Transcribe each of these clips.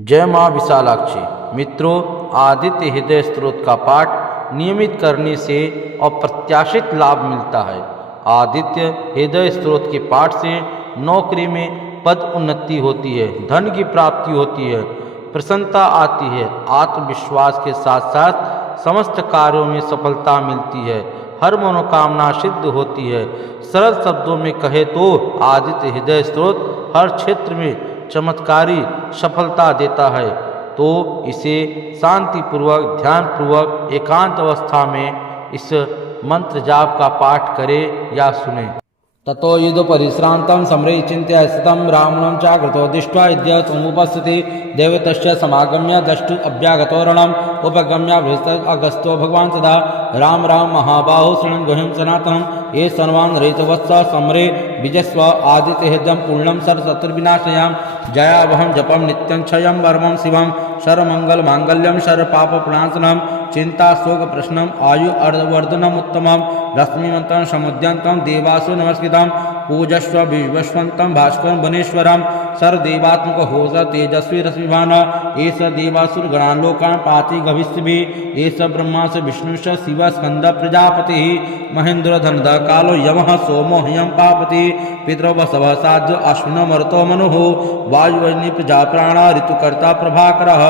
जय माँ विशालाक्षी। मित्रों, आदित्य हृदय स्त्रोत का पाठ नियमित करने से अप्रत्याशित लाभ मिलता है। आदित्य हृदय स्त्रोत के पाठ से नौकरी में पद उन्नति होती है, धन की प्राप्ति होती है, प्रसन्नता आती है, आत्मविश्वास के साथ साथ समस्त कार्यों में सफलता मिलती है, हर मनोकामना सिद्ध होती है। सरल शब्दों में कहे तो आदित्य हृदय स्त्रोत हर क्षेत्र में चमत्कारी सफलता देता है। तो इसे शांतिपूर्वक ध्यानपूर्वक एकांत अवस्था में इस मंत्र जाप का पाठ करें या सुने। ततो युधोपरिश्रान्तं समरे चिन्त्य स्थितं रावणं चाकृतो दृष्ट्वा यद्य समुपस्थिति देवतस्य समागम्य द्रष्टु अभ्यागतोरणम् उपगम्य बृहस्पति अगस्त्यो भगवान् तदा राम राम महाबाहो शरणं गुह्यं सनातनं ये सर्वान् रहितवत्स समरे विजस्व आदित्य हृदयं पूर्णं सर्वशत्रुविनाशयां जयावहं जपं नित्यं क्षयं वर्मं शिवं सर्वमंगल मांगल्यम सर्वपाप प्रणाशनम चिंता शोक प्रश्नम आयु अर्धवर्धनम उत्तमम रश्मिवंतं समुद्यंतं देवासु नमस्कृतं पूजस्व विश्वस्वंतं भास्करं वनेश्वरं सर्वदेवात्मक होस तेजस्वी रश्मिवान एष देवासुर गणान् लोकान् पाति गभिष्टिभिः एष ब्रह्मा स विष्णु स शिव स्कंद प्रजापति महेंद्र धनद कालो यमः सोमो ह्यं पापति पितरो वसव साध्य अश्विनो मरुतो मनुः वायुवन्य प्रजा प्राण ऋतुकर्ता प्रभाकरः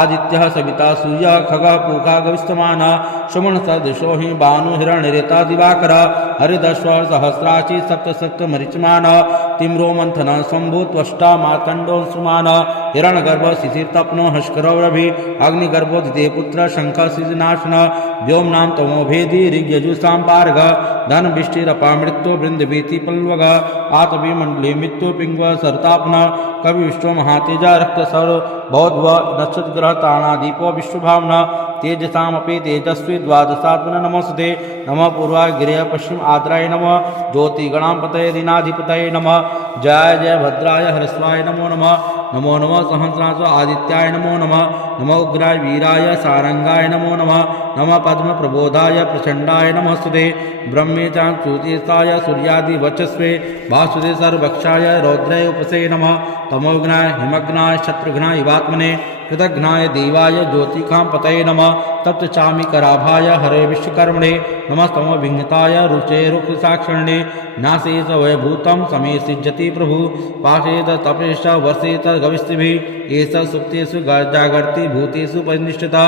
आदित्यः सविता सूर्यः खगः पूषा गविष्टमानः सुमन सदृशो हि भानु हिरण्यरेता दिवाकरः हरिदश्व सहस्राची सप्त मरीचमानः तिम्रो मंथनः शंभु त्वष्टा मार्कंडो सुमानः हिरण्यगर्भ शिशिरतपनो हस्करो रवि अग्निगर्भो द्वितीय पुत्र शंख सिजनाशनः व्योमनां तमो भेदी ऋग्यजुषां पारगः धन विष्टिरपा मृत्यु बृंदभीति पल्वगः आतवी मंडली मृत्यु पिंग सरतापनः कवि विष्णु महातेजा रक्त सर बौद्ध नक्षत्र ग्रह ताणादीपो विश्वभावना तेजसामपि तेजस्वी द्वादशात्मन नमस्ते नमः पूर्वाय गिरय पश्चिम आद्राय नमः ज्योतिगणापतये दीनाधिपतये नमः जय जय भद्राय हरस्वाय नमो नमः नमो नमः सहस्रांश आदित्याय नमो नमः नमो उग्राय वीराय सारंगाय नमो नमः नमः पद्म प्रबोधाय प्रचंडाय नमस्ते ब्रह्मेचां चूतेशाय सूर्यादि वचस्वे वासुदे सर्वक्षाय रौद्राय उपसे नमः तमोघ्नाय हिमघ्नाय शत्रुघ्नाय इवात्मने कृतघ्नाय देवाय ज्योतिकां पतये नमः तप्त चामी कराभाय हरे विश्वकर्मणे नमः तमो विघ्नताय रुचे रुक्षसाक्षिणे नाशेष वैभूतं समे सिज्जति प्रभु पाशेत तपेश वर्षेत गविष्टिभिः एष सुप्तेषु जागर्ति भूतेषु परिनिष्ठिता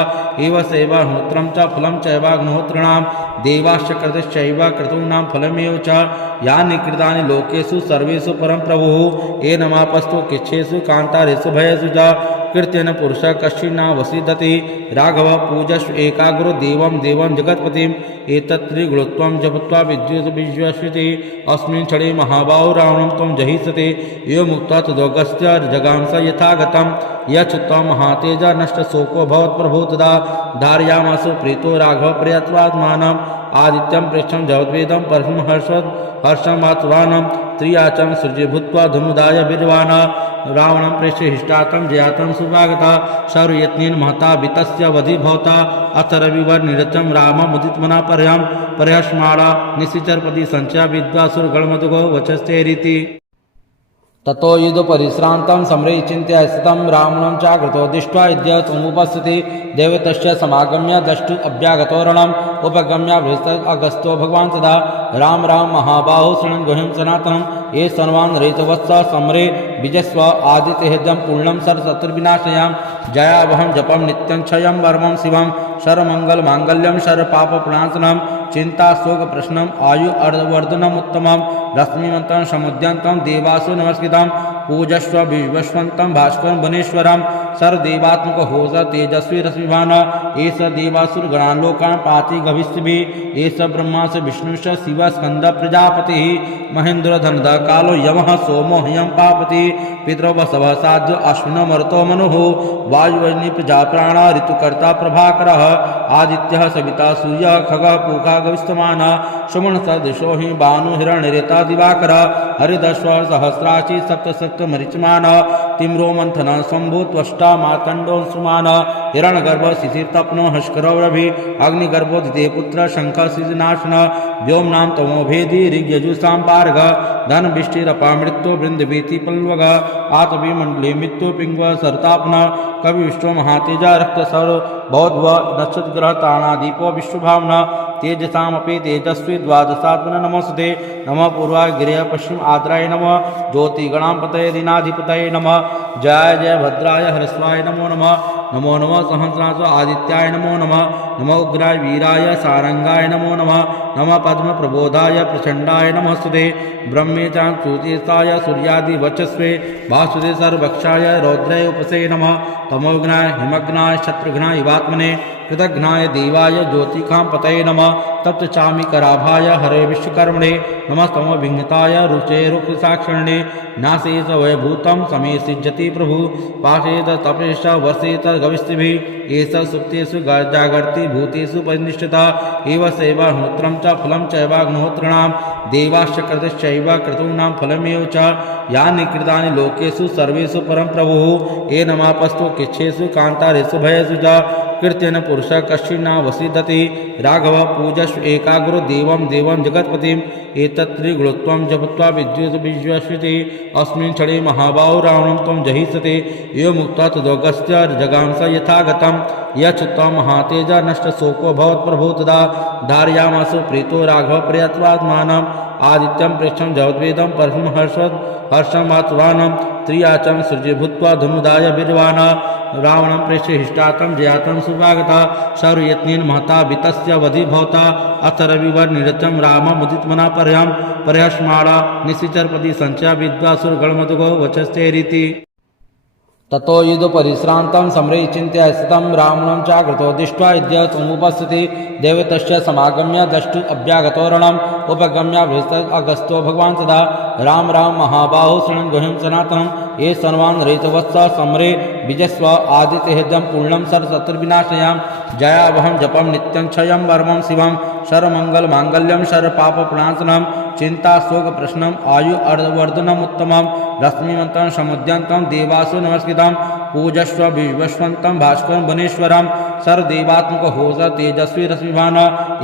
एव सेवाहोत्रं च फलं चैवाग्निहोत्रिणां देवाश्च क्रतुश्चैव क्रतूनां फलमेव च यानि कृतानि लोकेषु सर्वेषु परं प्रभुः ये नमापस्तु किच्छेषु कान्तारेषु भयेषु च कृत्यन पुरुष कश्चिन्ना वसीदति राघव पूजस्व एकाग्रो देवं देवं जगत्पतिम् एतत्त्रिगुणत्वं जपत्वा विद्युत विश्वस्यति अस्मिन् क्षणे महाबाहो रावणं त्वं जहिष्यति यो मुक्त्वा तदोगस्य जगांस यथागतं यच्छ्रुत्वा महातेजा नष्टशोको भवत्प्रभो तदा धारयामासु प्रीतो राघव प्रयत्वात्मानम् आदित्यं प्रेक्षं जगद्वेदं परमं हर्षमात्वानं त्रियाचं सृजे भूत्वा धनुदाय वीर्यवान् रावणं प्रेष्य हिष्टातं जयातं सुभागता सर्वयत्नेन महता वितस्य वधि भवता अथ रविवर निरतं राममुदितमना पर्यस्माणा निशिचरपति संचया विद्वासुरगणमधुगो वचस्तेरिति। ततो युधोपरिश्रान्तं समरे चिन्त्य स्थितं रावणं चाकृतो दृष्ट्वा यद्य समुपस्थिति देवतस्य समागम्य द्रष्टु अभ्यागतोरणम् उपगम्य बृहस्पति अगस्त्यो भगवान् तदा राम राम महाबाहो शरणं गुह्यं सनातनं ये सर्वान् रहितवत्स समरे विजस्व आदित्य हृदयं पूर्णं सर्वशत्रुविनाशयां जयावहं जपं नित्यं क्षयं वर्मं शिवं सर्वमंगल मांगल्यम सर्वपाप प्रणाशनम चिंता शोक प्रश्नम आयु अर्धवर्धनम उत्तमम रश्मिवंतं समुद्यंतं देवासु नमस्कृतं पूजस्व विश्वस्वंतं भास्करं वनेश्वरं सर्वदेवात्मक होस तेजस्वी रश्मिवान एष देवासुर गणान् लोकान् पाति गभिष्टिभिः एष ब्रह्मा स विष्णु स शिव स्कंद प्रजापति महेंद्र धनद कालो यमः सोमो ह्यं पापति पितरो वसव साध्य अश्विनो मरुतो मनुः वायुवन्य प्रजा प्राण ऋतुकर्ता प्रभाकरः आदित्यः सविता सूर्यः खगः पूषा गविष्टमानः सुमन सदृशो हि भानु हिरण्यरेता दिवाकरः हरिदश्व सहस्राची सप्त मरीचमानः तिम्रो मंथनः शंभु त्वष्टा त्वष्टा मार्कण्डोऽंशुमान् हिरण्यगर्भो शिशिरतप्नो हस्करवरभि अग्निगर्भो द्वितीय पुत्र शङ्खसिजनाशन व्योमनां तमोभेदी ऋग्यजुषां पार्ग धनविष्टिरपामृत्यो वृन्दवीति पल्वग आतविमण्डले मृत्यु पिङ्ग सरतापन कवि विश्व महातेजा रक्तसर बौद्ध नक्षत्रग्रह ताणादीपो विश्वभावना तेजसामपि तेजस्वी द्वादशात्मन नमस्ते नमः पूर्वाय गिरय पश्चिम आद्राय नमः ज्योतिगणापतये दीनाधिपतये नमः जय जय भद्राय हरस्वाय नमो नमः नमो नमः सहस्राज आदित्याय नमो नमः नमो उग्राय वीराय सारंगाय नमो नमः नमः पद्म प्रबोधाय प्रचंडाय नमस्ते ब्रह्मेचां सूर्येशाय सूर्यादि वचस्वे भासुदे सर्वक्षाय रौद्राय उपसे नमः तमोघ्नाय हिमघ्नाय शत्रुघ्नाय इवात्मने कृतघ्नाय देवाय ज्योतिखां पतये नमः तप्त चामी कराभाय हरे विश्वकर्मणे नमस्तमो विघ्नताय रुचे रुक्साक्षिणे नाशेष वैभूतं समे सिज्जति प्रभु पाशेत तपेश वर्षेत गविष्टिभिः एष सुप्तेषु जागर्ति भूतेषु परिनिष्ठिता एव सेवाग्नोत्रं च फलं चैवाग्नोत्रिणां देवाश्च कृतश्चैव क्रतूनां फलमेव च यानि कृतानि लोकेषु सर्वेषु परं प्रभुः ये नमापस्तु किच्छेषु कान्तारेषु भयेषु च कृत्यन पुरुष कश्चिन्ना वसीदति राघव पूजस्व एकाग्रो देवं देवं जगत्पतिम् एतत्त्रिगुणत्वं जपत्वा विद्युत विश्वस्यति अस्मिन् क्षणे महाबाहो रावणं त्वं जहिष्यति यो मुक्ता तदोगस्य जगांस यथागतं यच्त्वं महातेजा नष्टशोको भवत्प्रभो तदा धारयामासु प्रीतो राघव प्रियत्वात्मानम् आदित्यं प्रेक्षं जगद्वेदं परमं हर्षं वात्वानं त्रियाचं सृजे भूत्वा धनुदाय वीर्यवान् रावणं प्रेष्य हिष्टातं जयातं सुभागता सर्वयत्नेन महता वितस्य वधि भवता अथ रविवर्निरतं राममुदितमना पर्यस्माणा निशिचरपति संचया विद्वासुरगणमधुगो वचस्तेरिति ततो युधपरिश्रान्तं समरैचिन्त्य स्थितं रावणं चाकृतो दृष्ट्वा यद्य समुपस्थिति देवतस्य समागम्य द्रष्टु अभ्यागतोरणम् उपगम्य अगस्त्यो भगवान् सदा राम राम महाबाहो शरणं गुह्यं सनातनं ये सर्वान् रहितवत्स समरे विजस्व आदित्यहृदयं पूर्णं सर्वशत्रुविनाशयां जयावहं जपं नित्यं क्षयं वर्मं शिवं सर्वमङ्गलमाङ्गल्यं सर्वपापप्रणाशनं चिन्ताशोकप्रश्नम् आयु अर्धवर्धनम् उत्तमं रश्मिवन्तं समुद्यन्तं देवासु नमस्कृतं पूजस्व विश्वस्वन्तं भास्करं वनेश्वरं सर्वदेवात्मको होस तेजस्वी रश्मिवान्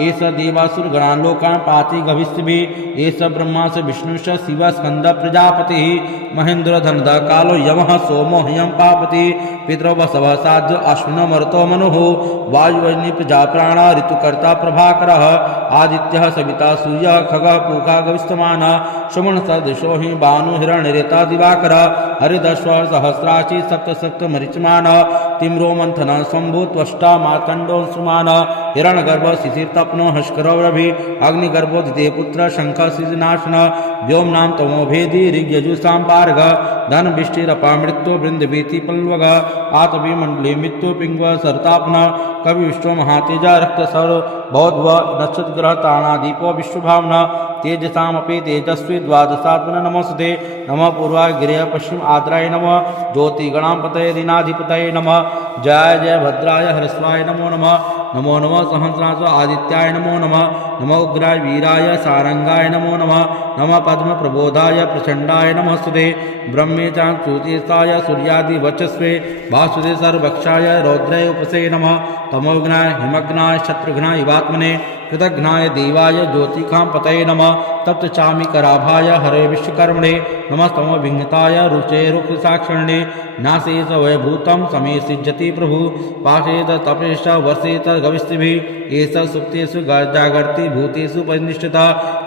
एष देवासुरगणान् लोकान् पाति गविष्टिभिः एष ब्रह्मास विष्णुश्च शिवः स्कन्दः प्रजापतिः महेन्द्रो धनदः कालो यमः सोमो ह्यं पापति पितरो वसवः साध्यो अश्विनो मरुतो मनुः वायुवह्नि प्रजाप्राणा ऋतुकर्ता प्रभाकरः आदित्यः सविता सूर्यः खगः पूषा गविष्टमानः सुमनसदृशो हि भानु हिरण्यरेता दिवाकरः हरिदश्व सहस्राची सप्त मरीचमानः तिम्रो मंथनः शम्भु त्वष्टा मार्कण्डोऽंशुमानः हिरण्यगर्भो शिशिरतप्नो हस्करवरभिः अग्निगर्भो द्वितीय पुत्र शङ्खसिजनाशन व्योमनां तमोभेदी ऋग्यजुषां पार्ग धनविष्टिरपामृत्यो वृन्दवीति पल्वग आतविमण्डले मृत्यु पिङ्ग सरतापन कवि विश्व महातेजा रक्तसर बौद्ध नक्षत्रग्रह ताणादीपो विश्वभावना तेजसामपि तेजस्वी द्वादशात्मन नमस्ते नमः पूर्वाय गिरय पश्चिम आद्राय नमः ज्योतिगणापतये दीनाधिपतये नमः जय जय भद्राय हरस्वाय नमो नमः नमो नमः सहस्राज आदित्याय नमो नमः नमो उग्राय वीराय सारंगाय नमो नमः नमः पद्म प्रबोधाय प्रचंडाय नमस्ते ब्रह्मेचां सूर्येशाय सूर्यादि वचस्वे भासुदे सर्वक्षाय रौद्राय उपसे नमः तमोघ्नाय हिमघ्नाय शत्रुघ्नाय इवात्मने कृतघ्नाय देवाय ज्योतिखां पतये नमः तप्त चामी कराभाय हरे विश्वकर्मणे नमस्तमो विघ्नताय रुचे रुक्साक्षिणे नाशेष वैभूतं समे सिज्जति प्रभु पाशेत तपेश वर्षेत गविष्टिभिः एष सुप्तेषु जागर्ति भूतेषु परिनिष्ठिता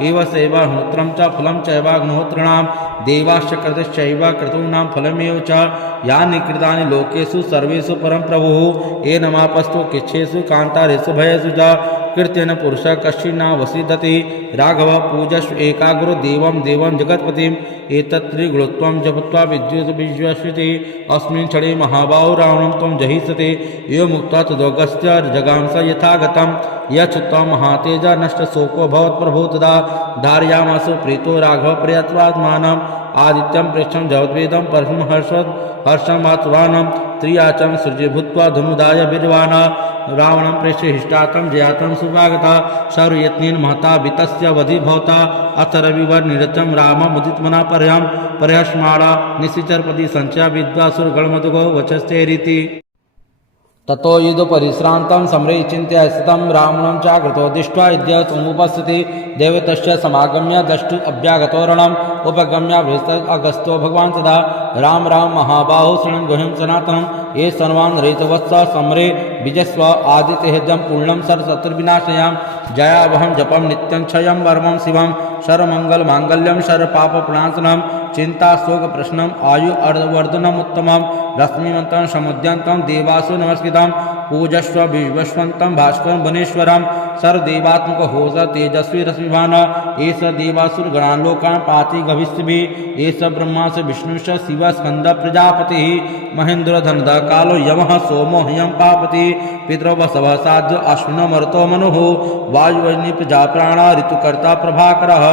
एव सेवाग्नोत्रं च फलं चैवाग्नोत्रिणां देवाश्च कृतश्चैव क्रतूनां फलमेव च यानि कृतानि लोकेषु सर्वेषु परं प्रभुः ये नमापस्तु किच्छेषु कान्तारेषु भयेषु च कृत्यन पुरुष कश्चिन्ना वसीदति राघव पूजस्व एकाग्रो देवं देवं जगत्पतिम् एतत्त्रिगुणत्वं जपत्वा विद्युत विश्वस्यति अस्मिन् क्षणे महाबाहो रावणं त्वं जहिष्यति यो मुक्त्वा तदोगस्य जगांस यथागतं यच्छुत्वा महातेज नष्ट शोको भवत् प्रभो तदा धारयामासु प्रीतो राघव प्रियत्वात्मानम् आदित्यं प्रेक्षं जगद्वेदं परम हर्षमात्वानं त्रियाचं सृजे भूत्वा धनुदाय वीर्यवाना रावणं प्रेष्य हिष्टातं जयातं सुभागता सर्वयत्नेन महता वितस्य वधि भवता अथ रविवर निरतं राममुदितमना पर्यस्माणा निशिचरपदी संचया विद्वासुरगणमधुगो वचस्ते रीति ततो युधपरिश्रान्तं समरे चिन्त्य स्थितं रावणं चाकृतो दृष्ट्वा इद्य समुपस्थिति देवतस्य समागम्य द्रष्टु अभ्यागतोरणम् उपगम्य अगस्त्यो भगवान् तदा राम राम महाबाहो शरणं गुह्यं सनातनं ये सर्वान् रहितवत्स समरे विजस्व आदित्यहृदयं पूर्णं सर्वशत्रुविनाशयां जयावहं जपं नित्यं क्षयं वर्मं शिवं सर्वमङ्गलमाङ्गल्यं सर्वपापप्रणाशनं चिन्ताशोकप्रश्नम् आयु अर्धवर्धनम् उत्तमं रश्मिवन्तं समुद्यन्तं देवासु नमस्कृतं पूजस्व विश्वस्वन्तं भास्करं वनेश्वरं सर्वदेवात्मकहोस तेजस्वी रश्मिवान् एष देवासुरगणान् लोकान् पाति गभिष्यभिः एष ब्रह्मास विष्णुश्च शिवः स्कन्दः प्रजापतिः महेन्द्रधनदः कालो यमः सोमो ह्यं पापति पितृवसवः साध्यो अश्विनो मरुतो मनुः वायुवन्य प्रजाप्राणा ऋतुकर्ता प्रभाकरः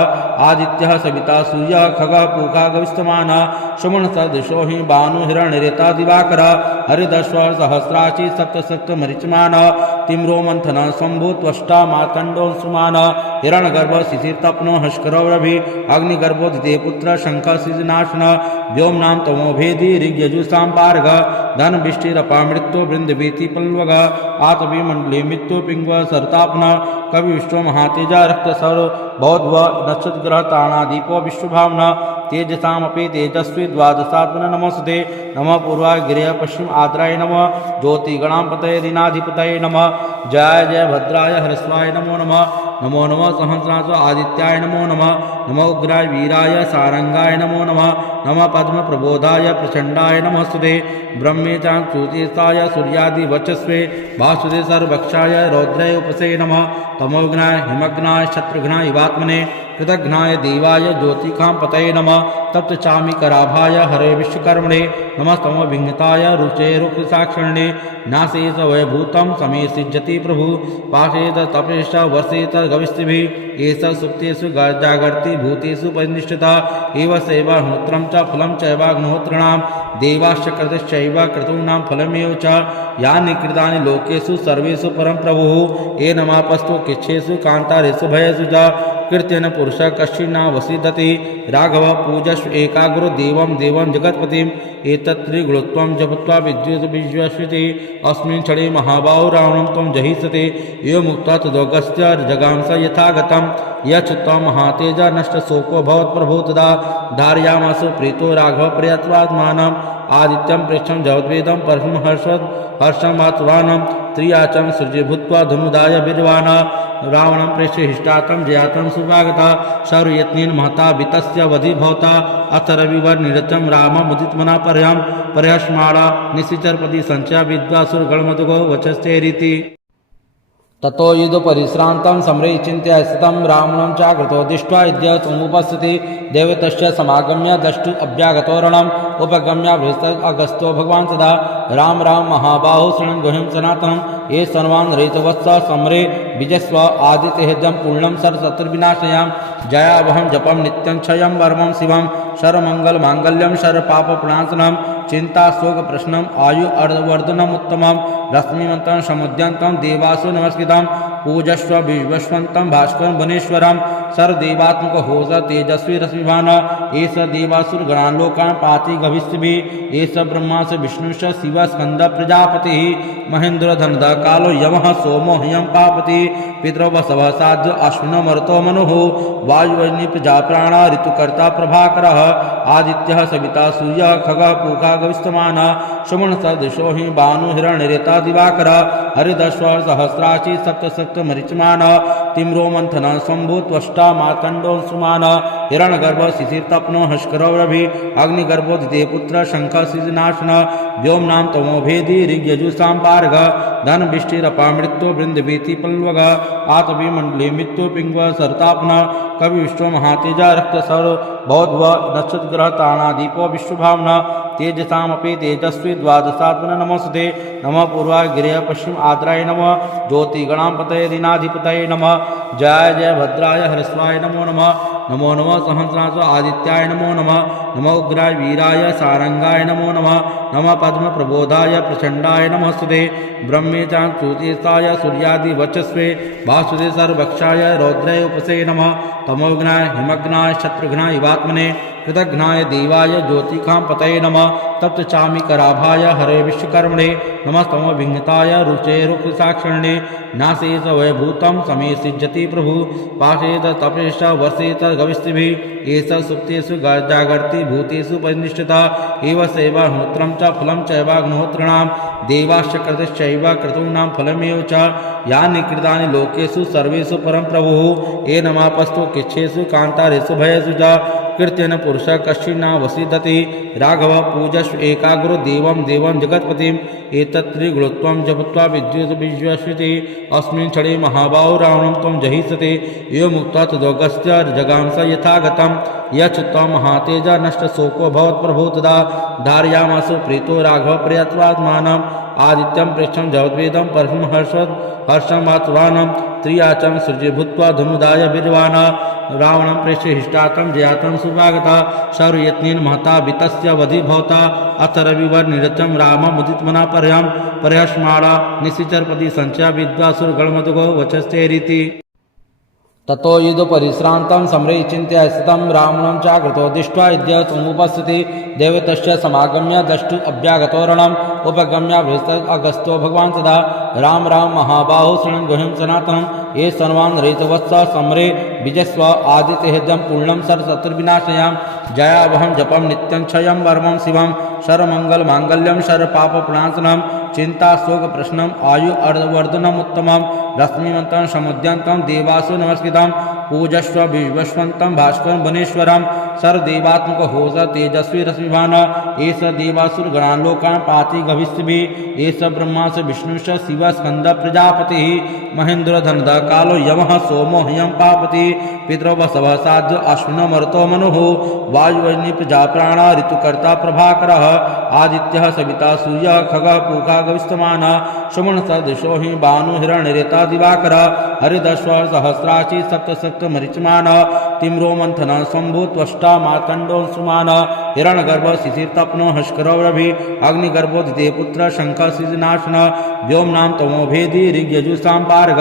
आदित्यः सविता सूर्यः खगः पूषा गविष्यमानः सुमनसदृशो हि भानु हिरण्यरेता दिवाकरः हरिदश्व सहस्राची सप्तसप्तमरिचमानः तिम्रो मंथनः शम्भु त्वष्टा मार्कण्डोऽंशुमानः हिरण्यगर्भ शिशिरतप्नो हस्करो रवि अग्निगर्भोदिते पुत्र शङ्खः सिजनाशनः व्योमनां तमोभेदी ऋग्यजुषां पारगः धनविष्टिरपामृत्यो बृन्दवीति पल्वगः आतविमण्डले मृत्यु पिङ्गवः सरतापनः कवि विश्व महातेजा रक्तसर बौद्ध नक्षत्रग्रह ताणादीपो विश्वभावना तेजसामपि तेजस्वी द्वादशात्मन नमस्ते नमः पूर्वाय गिरय पश्चिम आद्राय नमः ज्योतिगणापतये दीनाधिपतये नमः जय जय भद्राय हरस्वाय नमो नमः नमो नमः सहस्रांश आदित्याय नमो नमः नमो उग्राय वीराय सारंगाय नमो नमः नमः पद्म प्रबोधाय प्रचंडाय नमस्ते ब्रह्मेचाच्युतेशाय सूर्यादि वचस्वे वासुदे सर्वभक्षाय रौद्राय उपसे नमः तमोघ्नाय हिमघ्नाय शत्रुघ्नाय इवात्मने कृतघ्नाय देवाय ज्योतिकां पतये नमः तप्त चामी कराभाय हरे विश्वकर्मणे नमः तमो विघ्नताय रुचे रुक्षसाक्षिणे नाशे स वैभूतं समे सिज्जति प्रभु पाशेत तपेश वर्षेत गविष्टिभिः एष सुप्तेषु जागर्ति भूतेषु परिनिष्ठिता एव सेवाहोत्रं च फलं चैवाग्निहोत्रिणां देवाश्च क्रतुश्चैव क्रतूनां फलमेव च यानि कृतानि लोकेषु सर्वेषु परं प्रभुः ये नमापस्तु किच्छेषु कान्तारेषु भयेषु च कृत्येन पुरुषः कश्चिन्न वसीदति राघव पूजस्व एकाग्रो देवं देवं जगत्पतिम् एतत्त्रिगुणत्वं जपत्वा विद्युद्विश्वस्यति अस्मिन् क्षणे महाबाहो रावणं त्वं जहिष्यति एव मुक्त्वा तदोगस्य जगांस यथागतं यच्छ्रुत्वा महातेज नष्टशोको भवत् प्रभो तदा धारयामासु प्रीतो राघव प्रियत्वात्मानम् आदित्यं प्रेक्षं जगद्वेदं परम हर्षमात्वानं त्रियाचं सृजे भूत्वा धनुदाय वीर्यवान् रावणं प्रेष्य हिष्टातं जयातं सुभागता सर्वयत्नेन महता वितस्य वधि भवता अथ रविवर निरतं राममुदितमना पर्यस्माणा निशिचरपदी संचया विद्वासुरगणमधुगो वचस्ते रीति ततो युधपरिश्रान्तं समरे चिन्त्य स्थितं रावणं चाकृतो दृष्ट्वा इद्य समुपस्थिति देवतस्य समागम्य द्रष्टु अभ्यागतोरणम् उपगम्य अगस्त्यो भगवान् तदा राम राम महाबाहो शरणं गुह्यं सनातनं ये सर्वान् रहितवत्स समरे विजस्व आदित्यहृदयं पूर्णं सर्वशत्रुविनाशयां जयावहं जपं नित्यं क्षयं वर्मं शिवं सर्वमङ्गलमाङ्गल्यं सर्वपापप्रणाशनं चिन्ताशोकप्रश्नम् आयु अर्धवर्धनम् उत्तमं रश्मिवन्तं समुद्यन्तं देवासु नमस्कृतं पूजस्व विश्वस्वन्तं भास्करं वनेश्वरं सर्वदेवात्मकहोस तेजस्वी रश्मिवान् एष देवासुरगणान् लोकान् पाति गभिष्यभिः एष ब्रह्मास विष्णुश्च शिवः स्कन्दः प्रजापतिः महेन्द्रधनदः कालो यमः सोमो ह्यं पापति पितृवसवः साध्यो अश्विनो मरुतो मनुः वायुवन्य प्रजाप्राणा ऋतुकर्ता प्रभाकरः आदित्यः सविता सूर्यः खगः पूषा गविष्यमानः सुमनसदृशो हि भानु हिरण्यरेता दिवाकरः हरिदश्व सहस्राची सप्तसप्तमरिचमानः तिम्रो मंथन शंभु त्वष्टा मार्कंडो सुमान हिरण्यगर्भ शिशिरतप्नो हस्करवरभि अग्निगर्भोदिते पुत्र शंख सिजनाशन व्योम नाम तमो भेदी ऋग्यजुषां पार्ग धन विष्टिरपामृत्यो वृंदवीति पल्वग आतवि मंडले मृत्यु पिंग सरतापन कवि विश्व महातेजा रक्त सर बौद्ध नक्षत्र ग्रह ताना दीपो विश्वभावना तेजसामपि तेजस्वी द्वादशात्मन नमस्ते नमः पूर्वाय गिरय पश्चिम आद्राय नमः ज्योतिगणापतये दीनाधिपतये नमः जय जय भद्राय हरस्वाय नमो नमः नमो नमः सहस्रांश आदित्याय नमो नमः नमो उग्राय वीराय सारंगाय नमो नमः नमः पद्म प्रबोधाय प्रचंडाय नमस्ते ब्रह्मेचां चूतेशाय सूर्यादि वचस्वे वासुदे सर्वक्षाय रौद्राय उपसे नमः तमोघ्नाय हिमघ्नाय शत्रुघ्नाय इवात्मने कृतघ्नाय देवाय ज्योतिकां पतये नमः तप्त चामी कराभाय हरे विश्वकर्मणे नमस्तमो विघ्नताय रुचे रुक्साक्षिणे नाशेष वैभूतं समे सिज्जति प्रभु पाशेत तपेश वर्षेत गविस्तिभिः एष सुप्तेषु जागर्ति भूतेषु परिनिष्ठिता एव सेवाहोत्रं च फलं चैवाग्निहोत्रिणां देवाश्च कृतश्चैव क्रतूनां फलमेव च यानि कृतानि लोकेषु सर्वेषु परं प्रभुः ये नमापस्तु किच्छेषु कान्तारेषु भयेषु च कृत्यन पुरुष कश्चिन्ना वसीदति राघव पूजस्व एकाग्रो देवं देवं जगत्पतिम् एतत्त्रिगुणत्वं जपत्वा विद्युत विश्वस्यति अस्मिन् क्षणे महाबाहो रावणं त्वं जहिष्यति यो मुक्ता तदोगस्य जगांस यथागतं यच्त्वं महातेजा नष्टशोको भवत्प्रभो तदा धारयामासु प्रीतो राघव प्रयत्वात्मानम् आदित्यं प्रेक्षं जगद्वेदं परमं हर्षं वात्वानं त्रियाचं सृजे भूत्वा धनुदाय वीर्यवान् रावणं प्रेष्य हिष्टातं जयातं सुभागता सर्वयत्नेन महता वितस्य वधि भवता अथ रविवर निरतं राममुदितमना पर्यस्माणा निशिचरपति संचया विद्वासुरगणमधुगो वचस्तेरिति ततो युधपरिश्रान्तं सम्रयिचिन्त्य स्थितं रावणं चाकृतो दृष्ट्वा यद्य समुपस्थिति देवतस्य समागम्य द्रष्टु अभ्यागतोरणम् उपगम्य बृहस्पति अगस्त्यो भगवान् सदा राम राम महाबाहो शरणं गुह्यं सनातनं ये सर्वान् रहितवत्स समरे विजस्व आदित्यहृदयं पूर्णं सर्वशत्रुविनाशयां जयावहं जपं नित्यं क्षयं वर्मं शिवं सर्वमङ्गलमाङ्गल्यं सर्वपापप्रणाशनं चिन्ताशोकप्रश्नम् आयु अर्धवर्धनम् उत्तमं रश्मिवन्तं समुद्यन्तं देवासु नमस्कृतं पूजस्व विश्वस्वन्तं भास्करं वनेश्वरं सर्वदेवात्मक होस तेजस्वी रश्मिभान एष देवासुरगणान् लोकान् पाति गविष्यभिः एष ब्रह्मास विष्णुश्च शिवः स्कन्दः प्रजापतिः महेन्द्र धनदः कालो यमः सोमो ह्यं पापति पितृवसवः साध्य अश्विनो मरुतो मनुः वायुवह्नि प्रजाप्राणा ऋतुकर्ता प्रभाकरः आदित्यः सविता सूर्यः खगः पूषा गविष्यमानः सुमनसदृशो हि भानु हिरण्यरेता दिवाकरः हरिदश्व सहस्राशी सप्तसप्त मरीचमानः तिम्रो मंथन शंभु त्वष्टा मार्कंडो सुमान हिरण्यगर्भ शिशिरतप्नो हस्करवरभि अग्निगर्भोदिते पुत्र शंख सिजनाशन व्योम नाम तमो भेदी ऋग्यजुषां पार्ग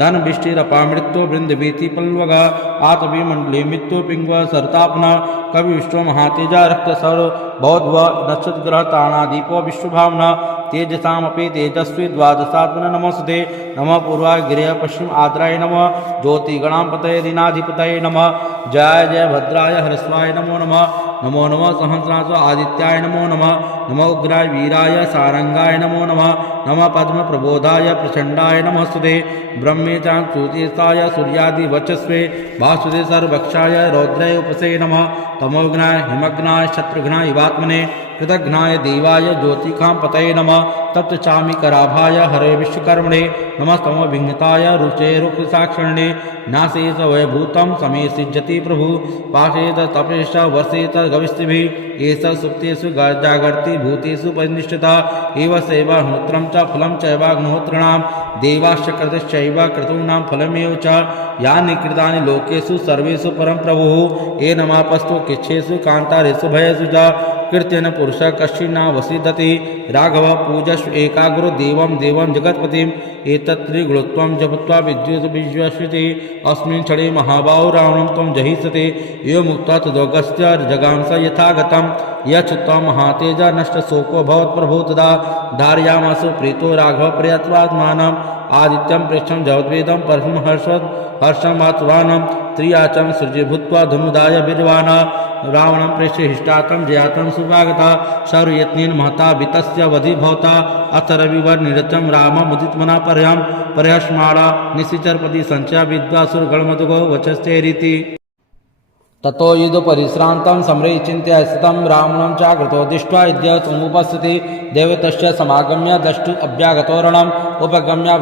धन विष्टिरपामृत्यो वृंदवीति पल्वग आतवि मंडले मृत्यु पिंग सरतापन कवि विश्व महातेजा रक्त सर बौद्ध नक्षत्र ग्रह ताना दीपो विश्वभावना तेजसामपि तेजस्वी द्वादशात्मन नमस्ते नमः पूर्वाय गिरय पश्चिम आद्राय नमः ज्योतिगणापतये दीनाधिपतये नमः जय जय भद्राय हरस्वाय नमो नमः नमो नमः सहस्रांश आदित्याय नमो नमः नमो उग्राय वीराय सारंगाय नमो नमः नमः पद्म प्रबोधाय प्रचंडाय नमस्ते ब्रह्मेचां चूतेशाय सूर्यादि वचस्वे वासुदे सर्वक्षाय रौद्राय उपसे नमः तमोघ्नाय हिमघ्नाय शत्रुघ्नाय इवात्मने कृतघ्नाय देवाय ज्योतिकां पतये नमः तप्त चामी कराभाय हरे विश्वकर्मणे नमस्तमो विघ्नताय रुचे रुक्साक्षिणे नाशेष वैभूतं समे सिज्जति प्रभु पाशेत तपेश वर्षेत गविष्यभिः एष सुप्तेषु जागर्ति भूतेषु परिनिष्ठिता एव सेवाहोत्रं च फलं चैवाग्निहोत्रिणां देवाश्च कृतश्चैव क्रतूनां फलमेव च यानि कृतानि लोकेषु सर्वेषु परं प्रभुः ये नमापस्तु किच्छेषु कान्तारेषु भयेषु च कृत्यन पुरुष कश्चिन्ना वसीदति राघव पूजस्व एकाग्रो देवं देवं जगत्पतिम् एतत्त्रिगुणत्वं जपत्वा विद्युत विश्वस्यति अस्मिन् क्षणे महाबाहो रावणं त्वं जहिष्यति यो मुक्ता तदोगस्य जगांस जगांस यथागतं यच्छ्रुत्वा महातेज नष्टशोको भवत्प्रभो तदा धारयामास प्रीतो राघव प्रयत्वात्मानम् आदित्यं प्रेक्षं जगद्वेदं परमं हर्षमात्वानं त्रियाचं सृजे भूत्वा धनुदाय वीर्यवान् रावणं प्रेक्ष्य हिष्टातं जयातं सुभागता शौर्ययत्नेन महता वितस्य वधि भवता अथ रविवर्निरतं राममुदितमना पर्यस्माणा निशिचरपति संचया विद्वासुरगणमधुगो वचस्तेरिति ततो युधपरिश्रान्तं समरैश्चिन्त्य स्थितं रावणं चाकृतो दृष्ट्वा यद्य समुपस्थिति देवतस्य समागम्य द्रष्टुम् अभ्यागतो रणम् उपगम्य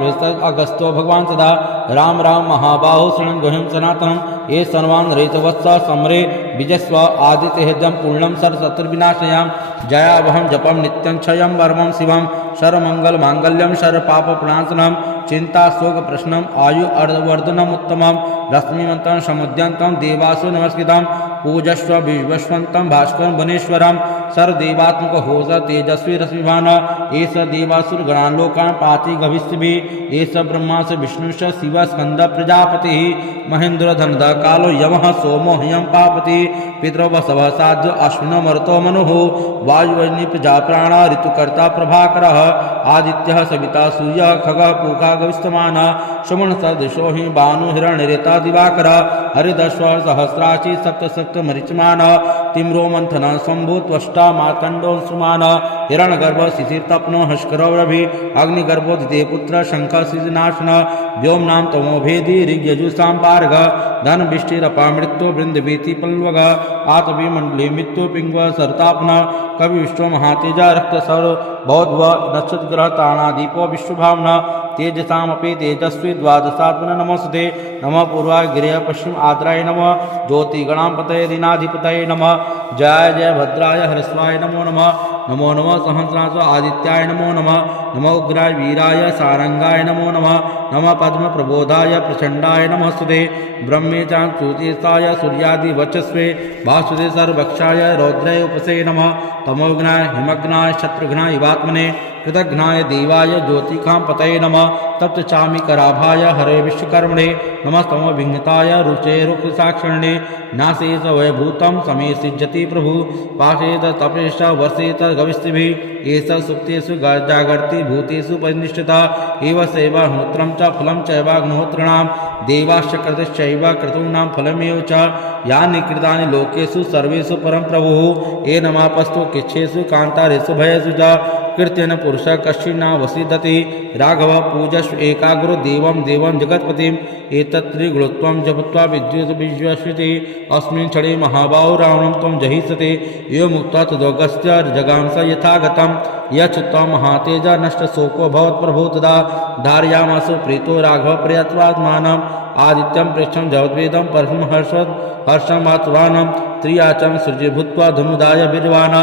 अगस्त्यो भगवान् सदा राम राम महाबाहो शरणं गुह्यं सनातनं ये सर्वान् रैतवत्स समरे विजस्व आदित्यहृदयं पूर्णं सर्वशत्रुविनाशयां जयावहं जपं नित्यं क्षयं वर्मं शिवं सर्वमङ्गलमाङ्गल्यं सर्वपापप्रणाशनं चिन्ताशोकप्रश्नम् आयु अर्धवर्धनम् उत्तमं रश्मिमन्तं समुद्यन्तं देवासु नमस्कृतं पूजस्व विश्वस्वन्तं भास्करं वनेश्वरं सर्वदेवात्मकहोस तेजस्वी रश्मिवान् एष देवासुरगणान् लोकान् पाति गविष्यभिः एष ब्रह्मास विष्णुश्च शिवः स्कन्दः प्रजापतिः महेन्द्रधनदः कालो यमः सोमो ह्यं पापति पितृवसवः साध्यो अश्विनो मरुतो मनुः वायुवह्नि प्रजाप्राणा ऋतुकर्ता प्रभाकरः आदित्यः सविता सूर्यः खगः पूषा गविष्यमानः सुमनसदृशो हि भानु हिरण्यरेता दिवाकरः हरिदश्व सहस्राची सप्तसप्तमरिचमानः तिम्रो मंथनः शम्भु त्वष्टा मार्कण्डोऽंशुमानः हिरण्यगर्भः शिशिरतप्नो हस्करो रवि अग्निगर्भोदिते पुत्रः शङ्खः सिजनाशनः व्योमनां तमोभेदी ऋग्यजुषां पारगः धनविष्टिरपामृत्यो बृन्दवीति पल्वगः आतविमण्डले मृत्युपिङ्गः सरतापनः कवि विश्वमहातेजः रक्तसर बौद्ध्व नक्षत्रग्रहताणादीपो विश्वभावनः तेजसामपि तेजस्वी द्वादशात्मन नमस्ते नमः पूर्वाय गिरय पश्चिम आद्राय नमः ज्योतिगणापतये दीनाधिपतये नमः जय जय भद्राय हरस्वाय नमो नमः नमो नमः सहस्रांश आदित्याय नमो नमः नमो उग्राय वीराय सारंगाय नमो नमः नमः पद्म प्रबोधाय प्रचंडाय नमस्ते ब्रह्मे चांचूतेशाय सूर्यादि वचस्वे वासुदे सर्वक्षाय रौद्राय उपसे नमः तमोघ्नाय हिमघ्नाय शत्रुघ्नाय इवात्मने कृतघ्नाय देवाय ज्योतिकां पतये नमः तप्त चामीकराभाय हरे विश्वकर्मणे नमस्तमो विघ्नताय रुचे रुक्साक्षिणे नाशेष वैभूतं समे सिज्जति प्रभु पाशेत तपेश वर्षेत गविष्यभिः एष सुप्तेषु जागर्ति भूतेषु परिनिष्ठिता एव सेवाहोत्रं च फलं चैवाग्निहोत्रिणां देवाश्च कृतश्चैव क्रतूनां फलमेव च यानि कृतानि लोकेषु सर्वेषु परं प्रभुः ये नमापस्तु किच्छेषु कान्तारेषु भयेषु च कृत्येन पुरुषः कश्चिन्न वसीदति राघव पूजस्व एकाग्रो देवं देवं जगत्पतिम् एतत्त्रिगुणत्वं जपत्वा विद्युत विश्वस्यति अस्मिन् क्षणे महाबाहो रावणं त्वं जहिष्यति यो मुक्त्वा तदोगस्य जगांस यथागतं यच्छ्रुत्वा महातेज नष्टशोको भवत्प्रभो तदा धारयामास प्रीतो राघव प्रयत्वात्मानम् आदित्यं प्रेक्षं जगद्वेदं परमं हर्षमात्वानं त्रियाचं सृजे भूत्वा धनुदाय वीर्यवान्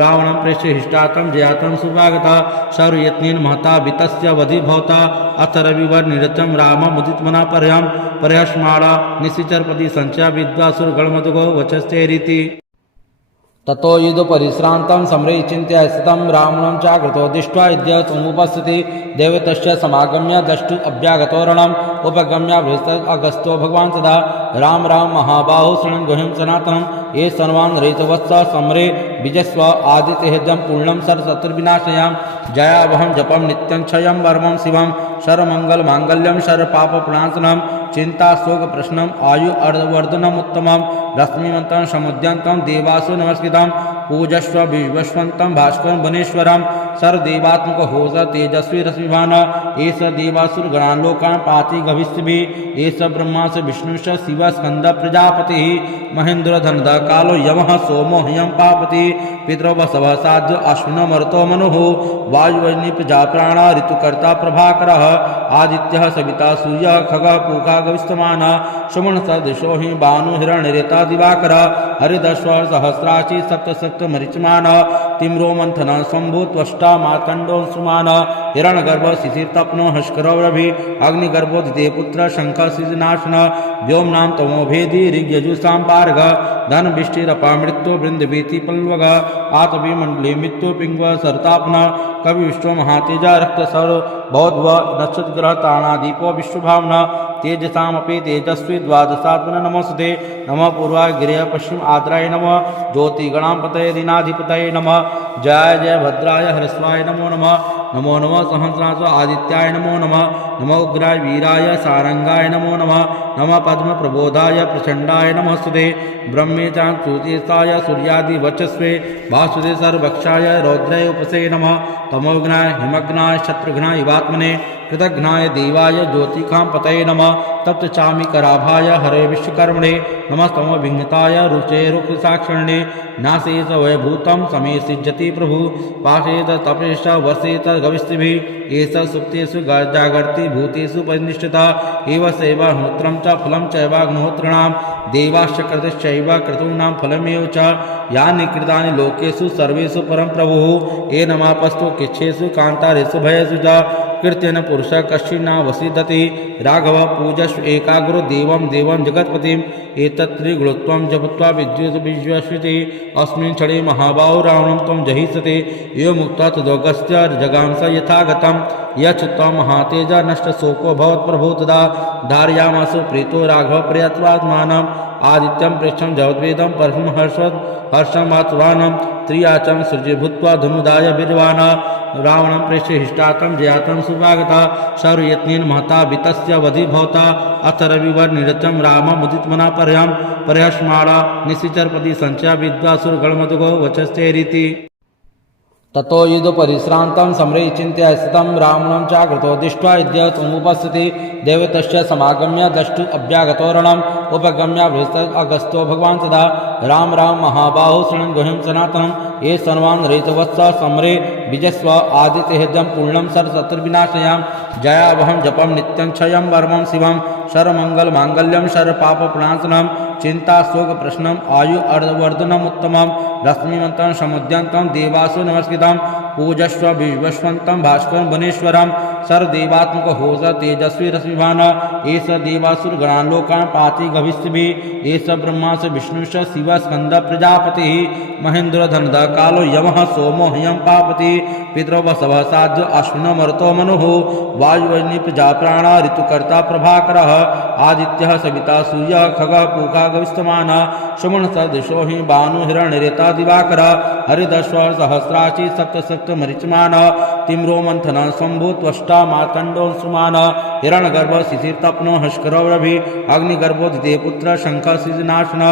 रावणं प्रेक्ष्य हिष्टातं जयातं सुभागता शौर्ययत्नेन महता वितस्य वधि भवता अथ रविवर्निरतं राममुदितमना पर्यस्माणा निशिचरपति संचया विद्वासुरगणमधुगो वचस्तेरिति ततो युधपरिश्रान्तं समरैश्चिन्त्य स्थितं रावणं चाकृतो दृष्ट्वा यद्य समुपस्थिति देवतस्य समागम्य द्रष्टुम् अभ्यागतो रणम् उपगम्य अगस्त्यो भगवान् सदा राम राम महाबाहो शरणं गुह्यं सनातनं ये सर्वान् रैतवत्स समरे विजस्व आदित्यहृदयं पूर्णं सर्वशत्रुविनाशयां जयावहं जपं नित्यं क्षयं वर्मं शिवं सर्वमङ्गलमाङ्गल्यं सर्वपापप्रणाशनं चिन्ताशोकप्रश्नम् आयु अर्धवर्धनम् उत्तमं रश्मिमन्तं समुद्यन्तं देवासु नमस्कृतं पूजस्व विश्वस्वन्तं भास्करं वनेश्वरं सर्वदेवात्मकहोस तेजस्वी रश्मिवान् एष देवासुरगणान् लोकान् पाति गविष्यभिः एष ब्रह्मास विष्णुश्च शिवः स्कन्दः प्रजापतिः महेन्द्रधनदः कालो यमः सोमो ह्यं पापति पितृवसवः साध्यो अश्विनो मरुतो मनुः वायुवह्नि प्रजाप्राणा ऋतुकर्ता प्रभाकरः आदित्यः सविता सूर्यः खगः पूषा गविष्यमानः सुमनसदृशो हि भानु हिरण्यरेता दिवाकरः हरिदश्व सहस्राची सप्तसप्तमरिचमानः तिम्रो मंथन शंभु त्वष्टा मार्कंडो सुमान हिरण्यगर्भ शिशिरतप्नो हस्करवरभि अग्निगर्भोदिते पुत्र शंख सिजनाशन व्योमनाम तमो भेदी ऋग्यजुषां पार्ग धन विष्टिरपा मृत्यु वृंद भीति पल्वग आतपि मंडले मृत्यु पिंग सरतापन कवि विश्व महातेजा रक्त सर बौद्ध नक्षत्र ग्रह ताणादीपो विश्वभावना तेजसामपि तेजस्वी द्वादशात्मन नमस्ते नमः पूर्वाय गिरय पश्चिम आद्राय नमः ज्योतिगणापतये दीनाधिपतये नमः जय जय भद्राय हरस्वाय नमो नमः नमो नमः सहस्राज आदित्याय नमो नमः नमो उग्राय वीराय सारंगाय नमो नमः नमः पद्म प्रबोधाय प्रचंडाय नमस्ते ब्रह्मेचां सूतेशाय सूर्यादि वचस्वे वासुदे सर्वक्षाय रौद्राय उपसे नमः तमोघ्नाय हिमघ्नाय शत्रुघ्नाय इवात्मने कृतघ्नाय देवाय ज्योतिखां पतये नमः तप्त चामी कराभाय हरे विश्वकर्मणे नमस्तमो विघ्नताय रुचे रुक्षसाक्षिणे नाशेष वैभूतं समे सिज्जति प्रभु पाशेत तपेश वसेत गविष्टिभिः एष सुप्तेषु जागर्ति भूतेषु परिनिष्ठिता एव सेवाहोत्रं च फलं चैवाग्निहोत्रिणां देवाश्च कृतश्चैव क्रतूनां फलमेव च यानि कृतानि लोकेषु सर्वेषु परं प्रभुः ये नमापस्तु किच्छेषु कान्तारेषु भयेषु च कृत्यन पुरुष कश्चिन्ना वसीदति राघव पूजस्व एकाग्रो देवं देवं जगत्पतिम् एतत्त्रिगुणत्वं जपत्वा विद्युत विश्वस्यति अस्मिन् क्षणे महाबाहो रावणं त्वं जहिष्यति यो मुक्ता तदोगस्य जगांस यथागतं यच्छ्रुत्वा महातेजा नष्टशोको भवत्प्रभो तदा धारयामासु प्रीतो राघव प्रियत्वात्मानम् आदित्यं प्रेक्षं जगद्वेदं परमं हर्षं वात्सवानं त्रियाचं सृजे भूत्वा धनुदाय बीर्वाण रावणं प्रेष्य हिष्टातं जयातं सुभागता सर्वयत्नेन महता वितस्य वधि भवता अथ रविवर निरचं राममुदितमना पर्यस्माणा निशिचरपति संचया विद्वासुरगणमधुगो वचस्तेरिति ततो युधपरिश्रान्तं समरैचिन्त्य स्थितं रावणं चाकृतो दृष्ट्वा यद्य समुपस्थिति देवतस्य समागम्य द्रष्टु अभ्यागतोरणम् उपगम्य बृहस्पति अगस्त्यो भगवान् सदा राम राम महाबाहो शरणं गुह्यं सनातनं ये सर्वान् रहितवत्स समरे विजस्व आदित्यहृदयं पूर्णं सर्वशत्रुविनाशयां जयावहं जपं नित्यं क्षयं वर्मं शिवं सर्वमङ्गलमाङ्गल्यं सर्वपापप्रणाशनं चिन्ताशोकप्रश्नम् आयु अर्धवर्धनमुत्तमं रश्मिमन्तं समुद्यन्तं देवासु नमस्कृतं पूजस्व विश्वस्वन्तं भास्करं वनेश्वरं सर्वदेवात्मक होस तेजस्वी रश्मिभान एष देवासुरगणान् लोकान् पाति गविष्टिभिः एष ब्रह्मास विष्णुश्च शिवः स्कन्दः प्रजापतिः महेन्द्रधनदः कालो यमः सोमो ह्यं पापति पितृवसवः साध्यो अश्विनो मरुतो मनुः वायुवह्नि प्रजाप्राणा ऋतुकर्ता प्रभाकरः आदित्यः सविता सूर्यः खगः पूका गविष्टमानः सुमनसदृशो हि भानु हिरण्यरेता दिवाकरः हरिदश्व सहस्राची सप्तसप्तमरिचमानः तिम्रो मंथन शंभु त्वष्टा मार्कंडो सुमान हिरण्यगर्भ शिशिरतप्नो हस्करवरभि अग्निगर्भोदिते पुत्र शंख सिजनाशन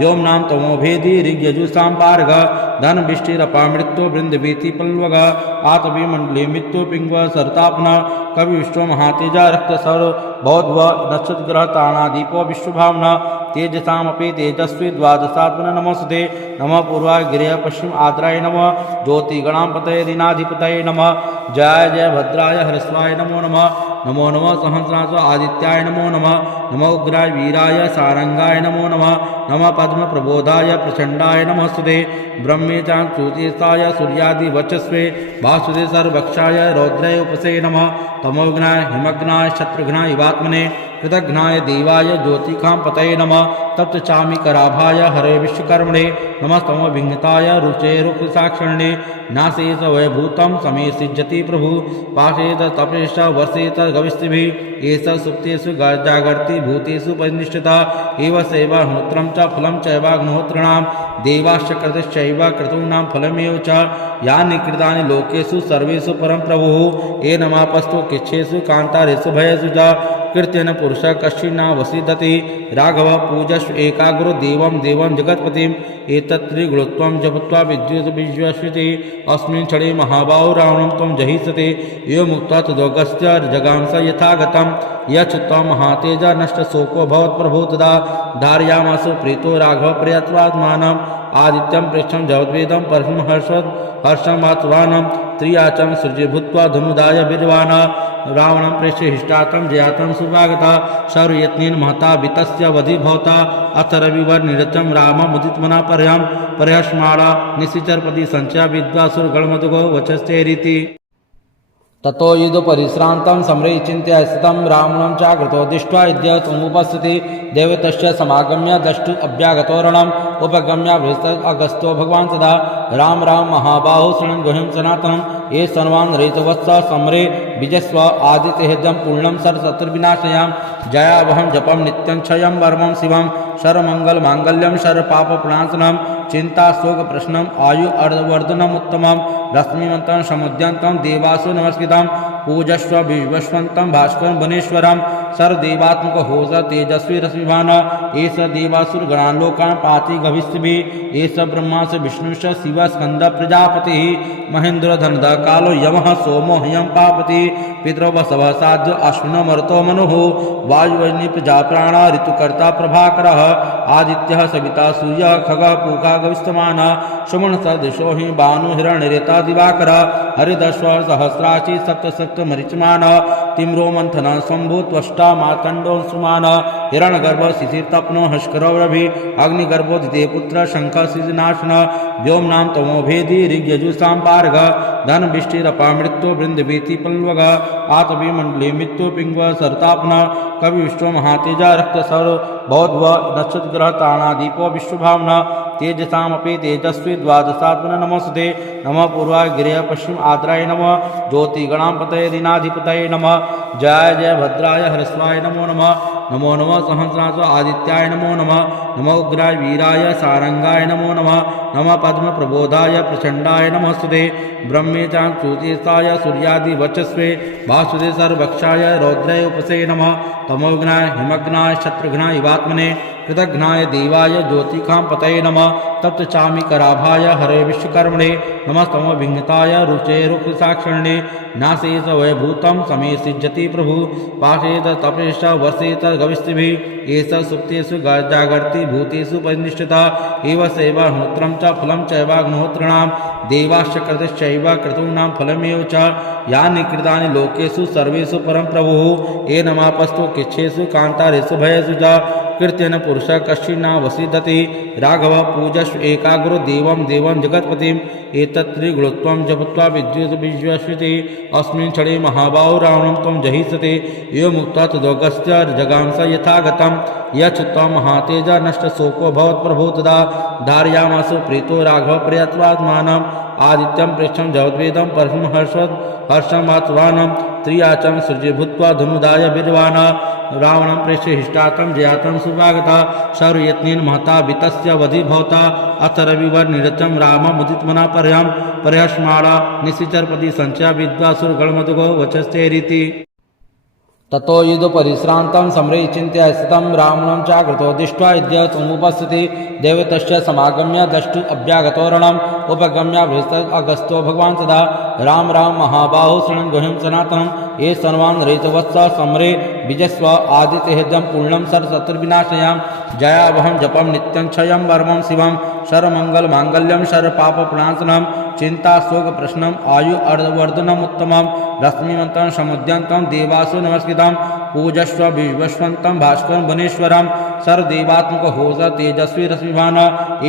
व्योमनाम तमो भेदी ऋग्यजुषां पार्ग धन विष्टिरपा मृत्यु वृंद भीति पल्वग आतपि मंडले मृत्यु पिंग सरतापन कवि विश्व महातेजा रक्त सर बौद्ध नक्षत्र ग्रह ताणादीपो विश्वभावना तेजसामपि तेजस्वी द्वादशात्मन नमस्ते नमः पूर्वाय गिरय पश्चिम आद्राय नमः ज्योतिगणापतये दीनाधिपतये नमः जय जय भद्राय हरस्वाय नमो नमः नमो नमः सहस्राज आदित्याय नमो नमः नमो उग्राय वीराय सारंगाय नमो नमः नमः पद्म प्रबोधाय प्रचंडाय नमस्ते ब्रह्मेचां सूतेशाय सूर्यादि वचस्वे वासुदे सर्वक्षाय रौद्राय उपसे नमः तमोघ्नाय हिमघ्नाय शत्रुघ्नाय इवात्मने कृतघ्नाय देवाय ज्योतिखां पतये नमः तप्त चामी कराभाय हरे विश्वकर्मणे नमस्तमो विघ्नताय रुचे रुक्षसाक्षिणे नाशेष वैभूतं समे सिज्जति प्रभु पाशेत तपेश वसेत गविष्टिभिः एष सुप्तेषु जागर्ति भूतेषु परिनिष्ठिता एव सेवाहोत्रं च फलं चैवाग्निहोत्रिणां देवाश्च कृतश्चैव क्रतूनां फलमेव च यानि कृतानि लोकेषु सर्वेषु परं प्रभुः ये नमापस्तु किच्छेषु कान्तारेषु भयेषु च कृत्यन पुरुष कश्चिन्ना वसीदति राघव पूजस्व एकाग्रो देवं देवं जगत्पतिम् एतत्त्रिगुणत्वं जपत्वा विद्युत विश्वस्यति अस्मिन् क्षणे महाबाहो रावणं त्वं जहिष्यति यो मुक्ता तदोगस्य जगांस यथागतं यच्छ्रुत्वा महातेजा नष्टशोको भवत्प्रभो तदा धारयामासु प्रीतो राघव प्रियत्वात्मानम् आदित्यं प्रेक्षं जगद्वेदं परशुं हर्षं वात्सवानं त्रियाचं सृजे भूत्वा धनुदाय वीर्यवान् रावणं प्रेक्ष्य हिष्टात्रं जयातं सुभागता सर्वयत्नेन महता वितस्य वधि भवता अथ रविवर्निरतं राममुदितमना पर्यस्माणा निशिचरपति संचया विद्वासुरगणमधुगो वचस्तेरिति ततो युधपरिश्रान्तं समरैचिन्त्य स्थितं रावणं चाकृतो दृष्ट्वा इद्यतमुपस्थिति देवतस्य समागम्य द्रष्टु अभ्यागतोरणम् उपगम्य अगस्त्यो भगवान् तदा राम महाबाहो शरणं गुह्यं सनातनं ये सर्वान् रैतवत्स समरे विजस्व आदित्यहृदयं पूर्णं सर्वशत्रुविनाशयां जयावहं जपं नित्यं क्षयं वर्मं शिवं सर्वमङ्गलमाङ्गल्यं सर्वपापप्रणाशनं चिन्ताशोकप्रश्नम् आयु अर्धवर्धनम् उत्तमं रश्मिमन्तं समुद्यन्तं देवासु नमस्कृतं पूजस्व विश्वस्वन्तं भास्करं वनेश्वरं सर्वदेवात्मक होस तेजस्वी रश्मिवान् एष देवासुरगणान् लोकान् पाति गभिष्टिभिः एष ब्रह्मा स विष्णुश्च शिवः स्कन्दः प्रजापतिः महेन्द्रो धनदः कालो यमः सोमो ह्यं पापति पितरो वसवः साध्यो अश्विनो मरुतो मनुः वायुवह्नि प्रजाप्राणा ऋतुकर्ता प्रभाकरः आदित्यः सविता सूर्यः खगः पूषा गविष्टमानः सुमनसदृशो हि भानु हिरण्यरेता दिवाकरः हरिदश्व सहस्राची सप्तमरिचमानः तिम्रो मंथनः शम्भु त्वष्टा मार्कण्डोऽंशुमानः हिरण्यगर्भः शिशिरतप्नो हस्करो रवि अग्निगर्भो द्वितीय पुत्र शङ्खः सृजनाशनः व्योमनां तमोभेदी ऋग्यजुषां पारगः धनविष्टिरपामृत्यो वृन्दवीति पल्वगः आतविमण्डले मृत्यो पिङ्गवः सरतापनः कवि विष्णु महातेजा रक्तसर बौद्ध नक्षत्रग्रह ताणादीपो विश्वभावना तेजसामपि तेजस्वी द्वादशात्मन नमस्ते नमः पूर्वाय गिरय पश्चिम आद्राय नमः ज्योतिगणापतये दीनाधिपतये नमः जय जय भद्राय हरस्वाय नमो नमः नमो नमः सहस्रास आदित्याय नमो नमः नमो उग्राय वीराय सारंगाय नमो नमः नमः पद्म प्रबोधाय प्रचंडाय नमस्ते ब्रह्मेचाच्युतेशाय सूर्यादि वचस्वे वासुदे सर्वभक्षाय रौद्राय उपसे नमः तमोघ्नाय हिमघ्नाय शत्रुघ्नाय इवात्मने कृतघ्नाय देवाय ज्योतिकां पतये नमः तप्त चामी कराभाय हरे विश्वकर्मणे नमः तमो विघ्नताय रुचे रुक्षसाक्षिणे नाशेष वैभूतं समे सिज्जति प्रभु पाशेत तपेश वसेत गविष्टिभिः एष सुप्तेषु जागर्ति भूतेषु परिनिष्ठिता एव सेवाहोत्रं च फलं चैवाग्निहोत्रिणां देवाश्च कृतश्चैव क्रतूनां फलमेव च यानि कृतानि लोकेषु सर्वेषु परं प्रभुः ये नमापस्तु किच्छेषु कान्तारेषु भयेषु च कृत्यन पुरुषः कश्चिन्ना वसीदति राघव पूजस्व एकाग्रो देवं जगत्पतिम् एतत्त्रिगुणत्वं जपत्वा विद्युत विश्वस्यति अस्मिन् क्षणे महाबाहो रावणं त्वं जहिष्यति यो मुक्त्वा तदोगस्य जगांस यथागतं यच्छ्रुत्वा महातेजा नष्टशोको भवत्प्रभो तदा धारयामासु प्रीतो राघव प्रयत्वात्मानम् आदित्यं प्रेक्षं जगद्वेदं परशुं हर्षं वात्सवानं त्रियाचं सृजे भूत्वा धनुदाय वीर्यवान् रावणं प्रेक्ष्य हिष्टात्रं जयातं सुभागता सर्वयत्नेन महता वितस्य वधि भवता अथ रविवर्निरतं राममुदितमना पर्यस्माणा निशिचरपति संचया विद्वासुरगणमधुगो वचस्तेरिति ततो युधपरिश्रान्तं समरैचिन्त्य स्थितं रावणं चाकृतो दृष्ट्वा इद्यतमुपस्थिति देवतस्य समागम्य द्रष्टु अभ्यागतोरणम् उपगम्य अगस्त्यो भगवान् तदा राम महाबाहो शरणं गुह्यं सनातनं ये सर्वान् रैतवत्स समरे विजस्व आदित्यहृदयं पूर्णं सर्वशत्रुविनाशयां जयावहं जपं नित्यं क्षयं वर्मं शिवं सर्वमङ्गलमाङ्गल्यं सर्वपापप्रणाशनं चिन्ताशोकप्रश्नम् आयु अर्धवर्धनम् उत्तमं रश्मिमन्तं समुद्यन्तं देवासु नमस्कृतं पूजस्व विश्वस्वन्तं भास्करं वनेश्वरं सर्वदेवात्मक होस तेजस्वी रश्मिवान्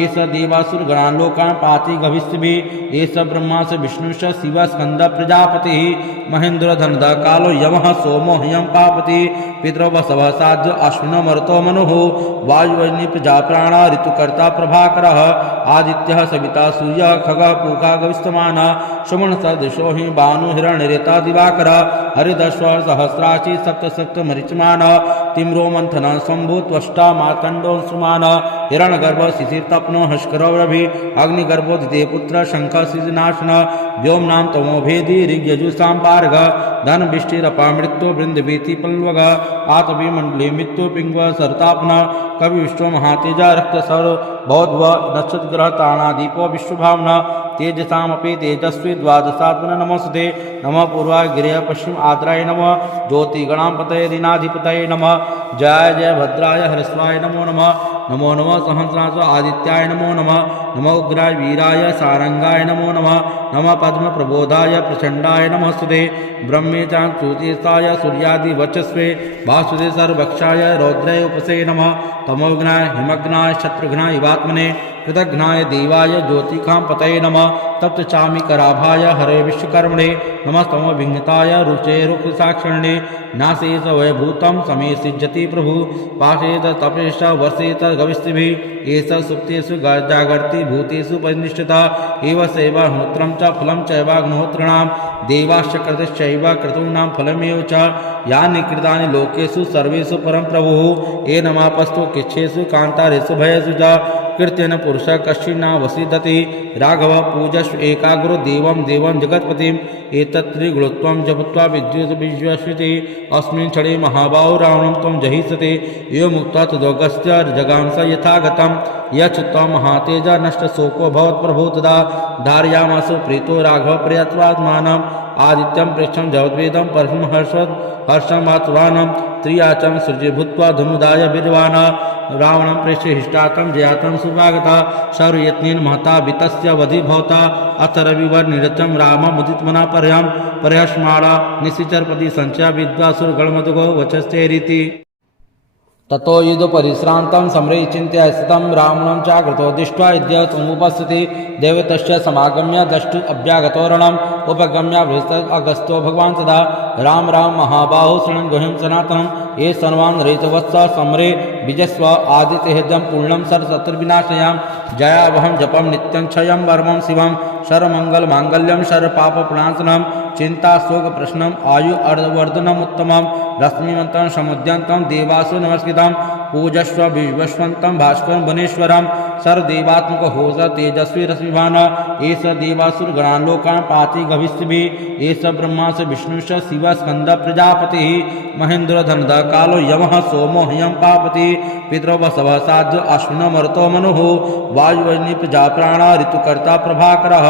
एष देवासुरगणान् लोकान् पाति गभिष्टिभिः एष ब्रह्मा स विष्णुश्च शिवः स्कन्दः प्रजापतिः महेन्द्रो धनदः कालो यमः सोमो ह्यं पापति पितरो वसवः साध्यो अश्विनो मरुतो मनुः वायुवह्नि प्रजाप्राणा ऋतुकर्ता प्रभाकरः आदित्यः सविता सूर्यः खगः पूषा गविष्टमानः सुमनसदृशो हि भानु हिरण्यरेता दिवाकरः हरिदश्व सहस्राची सप्तमरिचमानः तिम्रो मंथनः शम्भु त्वष्टा मार्कण्डोऽंशुमानः हिरण्यगर्भः शिशिरतप्नो हस्करो रवि अग्निगर्भो द्वितीय पुत्र शङ्खः सृजनाशनः व्योमनां तमोभेदी ऋग्यजुषां पारगः धनविष्टिरपामृत्यो वृन्दवीति पल्वगः आतविमण्डले मृत्यो पिङ्गवः सरतापनः कवि विष्णु महातेजा रक्तसर बौद्ध नक्षत्रग्रह ताणादीपो विश्वभावना तेजसामपि तेजस्वी द्वादशात्मन नमस्ते नमः पूर्वाय गिरय पश्चिम आद्राय नमः ज्योतिगणापतये दीनाधिपतये नमः जय जय भद्राय हरस्वाय नमो नमः नमो नमः सहस्रांश आदित्याय नमो नमः नमो उग्राय वीराय सारंगाय नमो नमः नमः पद्म प्रबोधाय प्रचंडाय नमस्ते ब्रह्मेचां सूर्येशाय सूर्यादि वर्चस्वे भास्वते सर्वक्षाय रौद्राय उपसे नमः तमोघ्नाय हिमघ्नाय शत्रुघ्नाय इवात्मने कृतघ्नाय देवाय ज्योतिखां पतये नमः तप्त चामी कराभाय हरे विश्वकर्मणे नमस्तमो विघ्नताय रुचे रुक्साक्षिणे नाशेष वैभूतं समे सिज्जति प्रभु पाशेत तपेश वर्षेत गविस्तिभिः एष सुप्तेषु जागर्ति भूतेषु परिनिष्ठिता एव सेवाहोत्रं च फलं चैवाग्निहोत्रिणां देवाश्च कृतश्चैव क्रतूनां फलमेव च यानि कृतानि लोकेषु सर्वेषु परं प्रभुः ये नमापस्तु किच्छेषु कान्तारेषु भयेषु च कृत्यन पुरुष कश्चिन्ना वसीदति राघव पूजस्व एकाग्रो देवं जगत्पतिम् एतत्त्रिगुणत्वं जपत्वा विद्युत विश्वस्यति अस्मिन् क्षणे महाबाहो रावणं त्वं जहिष्यति यो मुक्त्वा तदोगस्य जगांस यथागतं यच्त्वं महातेजा नष्टशोको भवत्प्रभो तदा धारयामासु प्रीतो राघव प्रयत्वात्मानम् आदित्यं प्रेक्षं जगद्वेदं परमं हर्षं वात्वानं त्रियाचं सृजे भूत्वा धनुदाय विद्वान् रावणं प्रेष्य हिष्टातं जयातं सुभागता सर्वयत्नेन महता वितस्य वधि भवता अथ रविवर निरतं राममुदितमना पर्यस्माणा निशिचरपति संचया विद्वासुरगणमधुगो वचस्तेरिति ततो युधपरिश्रान्तं सम्रयिचिन्त्य स्थितं रावणं चाकृतो दृष्ट्वा यद्य त्वमुपस्थिति देवतस्य समागम्य द्रष्टु अभ्यागतोरणम् उपगम्य बृहस्पति अगस्त्यो भगवान् सदा राम महाबाहो शरणं गुह्यं सनातनं ये सर्वान् रहितवत्स समरे विजस्व आदित्यहृदं पूर्णं सर्वशत्रुविनाशयां जयावहं जपं नित्यं क्षयं वर्मं शिवं सर्वमङ्गलमाङ्गल्यं सर्वपापप्रणाशनं चिन्ताशोकप्रश्नम् आयु अर्धवर्धनमुत्तमं रश्मिमन्तं समुद्यन्तं देवासु नमस्कृतं पूजस्व विश्वस्वन्तं भास्करं वनेश्वरं सर्वदेवात्मक होस तेजस्वी रश्मिभान एष देवासुरगणान् लोकान् पाति गविष्यभिः एष ब्रह्मा स विष्णुश्च शिवः स्कन्दः प्रजापतिः महेन्द्रधनदः कालो यमः सोमो ह्यं पापति पितरो वसवः साध्यो अश्विनो मरुतो मनुः वायुवह्नि प्रजाप्राणा ऋतुकर्ता प्रभाकरः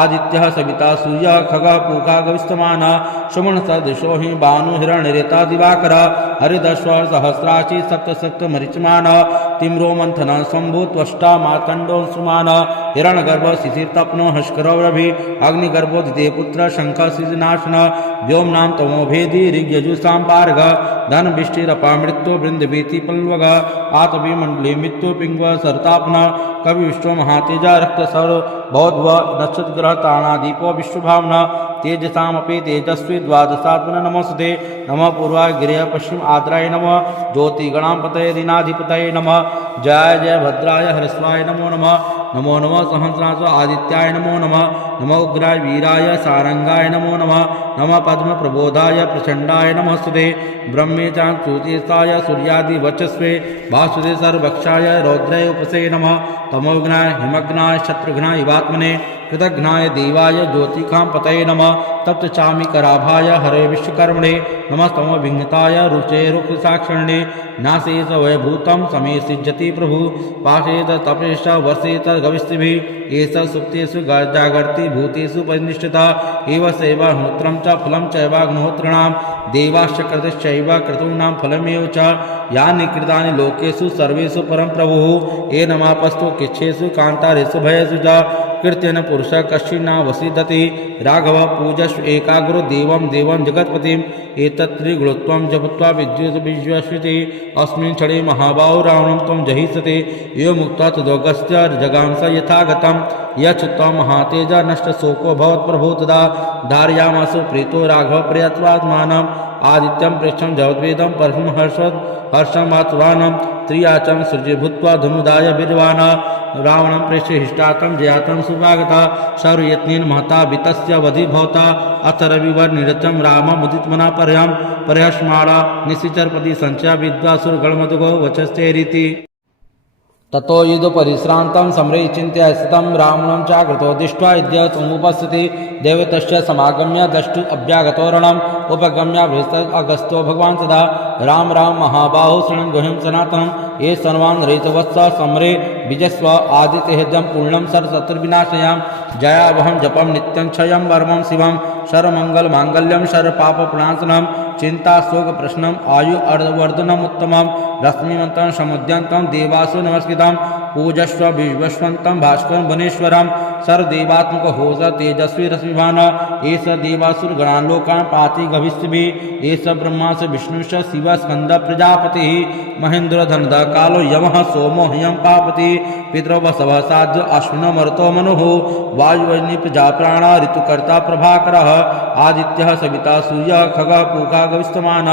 आदित्यः सविता सूर्यः खगः पूका गविष्यमानः सुमनसदृशो हि भानुहिरण्यरेता दिवाकरः हरिदश्व सहस्राची सप्तमरिचमानः तिम्रो मंथनः शम्भु त्वष्टा मार्कण्डोऽंशुमानः हिरण्यगर्भः शिशिरतप्नो हस्करो रवि अग्निगर्भोदिते पुत्र शङ्खः शिशुनाशनः व्योमनां तमोभेदी ऋग्यजुषां पार्गः धनविष्टिरपामृत्यो बृन्दभीति पल्वगः आतविमण्डले मृत्यु पिङ्गवः सरतापनः कवि विश्व महातेजा रक्तसर भवद्व नक्षत्रग्रह ताणादीपो विश्वभावना तेजसामपि तेजस्वी द्वादशात्मन नमस्ते नमः पूर्वाय गिरय पश्चिम आद्राय नमः ज्योतिगणापतये दीनाधिपतये नमः जय जय भद्राय हरस्वाय नमो नमः नमो नमः सहस्रांश आदित्याय नमो नमः नमो उग्राय वीराय सारंगाय नमो नमः नमः पद्म प्रबोधाय प्रचंडाय नमस्ते ब्रह्मेचां सूर्येशाय सूर्यादि वर्चस्वे भास्वते सर्वक्षाय रौद्राय उपसे नमः तमोघ्नाय हिमघ्नाय शत्रुघ्नाय इवात्मने कृतघ्नाय देवाय ज्योतिखां पतये नमः तप्त चामी कराभाय हरे विश्वकर्मणे नमस्तमो विघ्नताय रुचे रुक्साक्षिणे नाशेष वैभूतं समे सिज्जति प्रभु पाशेत तपेश वर्षेत गविस्तिभिः एष सुप्तेषु जागर्ति भूतेषु परिनिष्ठिता एव सेवाहोत्रं च फलं चैवाग्निहोत्रिणां देवाश्च कृतश्चैव क्रतूनां फलमेव च यानि कृतानि लोकेषु सर्वेषु परं प्रभुः ये नमापस्तु किच्छेषु कान्तारेषु भयेषु च कृत्यन पुरुष कश्चिन्ना वसीदति राघव पूजस्व एकाग्रो देवं जगत्पतिम् एतत्त्रिगुणत्वं जपत्वा विद्युत विश्वस्यति अस्मिन् क्षणे महाबाहो रावणं त्वं जहिष्यति यो मुक्त्वा तदोगस्य जगांस यथागतं यच्त्वं महातेजा नष्टशोको भवत्प्रभो तदा धारयामासु प्रीतो राघव प्रयत्वात्मानम् आदित्यं प्रेक्षं जगद्वेदं परमं हर्षं वात्वानं त्रियाचं सृजे भूत्वा धनुदाय विद्वान् रावणं प्रेष्य हिष्टातं जयातं सुभागता सर्वयत्नेन महता वितस्य वधि भवता अथ रविवर निरतं राममुदितमना पर्यस्माणा निशिचरपति संचया विद्वासुरगणमधुगो वचस्तेरिति ततो युधपरिश्रान्तं सम्रयिचिन्त्य स्थितं रावणं चाकृतो दृष्ट्वा यद्य त्वमुपस्थिति देवतस्य समागम्य द्रष्टु अभ्यागतोरणम् उपगम्य बृहस्पति अगस्त्यो भगवान् सदा राम महाबाहो शरणं गुह्यं सनातनं ये सर्वान् ऋतवत्स समरे विजस्व आदित्य हृदयं पूर्णं सर्वशत्रुविनाशयां जयावहं जपं नित्यं क्षयं वर्मं शिवं सर्वमंगल मांगल्यं सर्वपापप्रणाशनं चिंता शोक प्रश्नम आयु अर्धवर्धनम उत्तमम रश्मिवंतं समुद्यंतं देवासु नमस्कृतं पूजस्व विश्वस्वंतं भास्करं वनेश्वरं सर्वदेवात्मक होस तेजस्वी रश्मिवान एष देवासुर गणालोकान् पाति गभिष्टिभिः एष ब्रह्मा स विष्णु स शिव स्कंद प्रजापति महेंद्र धनद कालो यमः सोमो ह्यं पापति पितरो वसव साध्य अश्विनो मरुतो मनुः वायुवन्य प्रजा प्राण ऋतुकर्ता प्रभाकरः आदित्यः सविता सूर्यः खगः पूषा गविष्टमान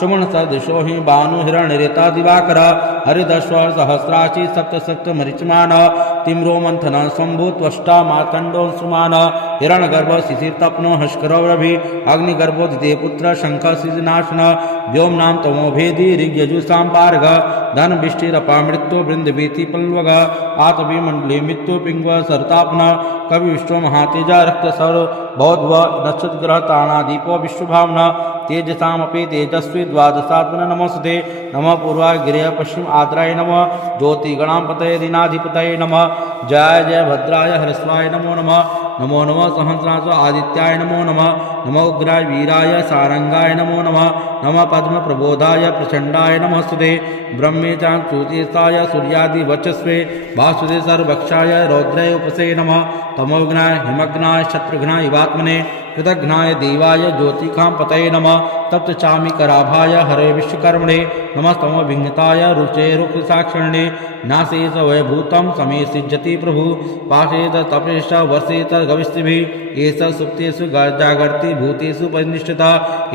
सुमन सदृशो हि भानु हिरण्यरेता दिवाकर हरिदस्व सहस्राची सप्त मरीचमान तिम्रो मंथन शंभु त्वष्टा मार्कंडोंसुमान हिरण्यगर्भ शिशिरतप्नो हस्करो रवि अग्निगर्भो द्वितीय पुत्र शंख सिजनाशन व्योमनाम तमो भेदी ऋग्यजुषां पार्ग धन विष्टिरपामृत्यो बृंदवीति पल्वग आतवी मंडले मृत्यु पिंग सरतापन कवि विष्णु महातेजा रक्त सर बौद्ध नक्षत्र ग्रह ताना दीपो विश्वभावना तेजसामपि तेजस्वी द्वादशात्मन नमस्ते नमः पूर्वाय गिरय पश्चिम आद्राय नमः ज्योतिगणापतये दीनाधिपतये नमः जय जय भद्राय हरस्वाय नमो नमः नमो नमः सहस्रांश आदित्याय नमो नमः नमो उग्राय वीराय सारंगाय नमो नमः नमः पद्म प्रबोधाय प्रचंडाय नमस्ते ब्रह्मेचां चूतेशाय सूर्यादि वचस्वे वासुदे सर्वक्षाय रौद्राय उपसे नमः तमोघ्नाय हिमघ्नाय शत्रुघ्नाय इवात्मने कृतघ्नाय देवाय ज्योतिकां पतये नमः तप्त चामी कराभाय हरे विश्वकर्मणे नमस्तमो विघ्नताय रुचे रुक्साक्षिणे नाशेष वैभूतं समे सिज्जति प्रभु पाशेत तपेश वर्षेत गविष्टिभिः एष सुप्तेषु जागर्ति भूतेषु परिनिष्ठिता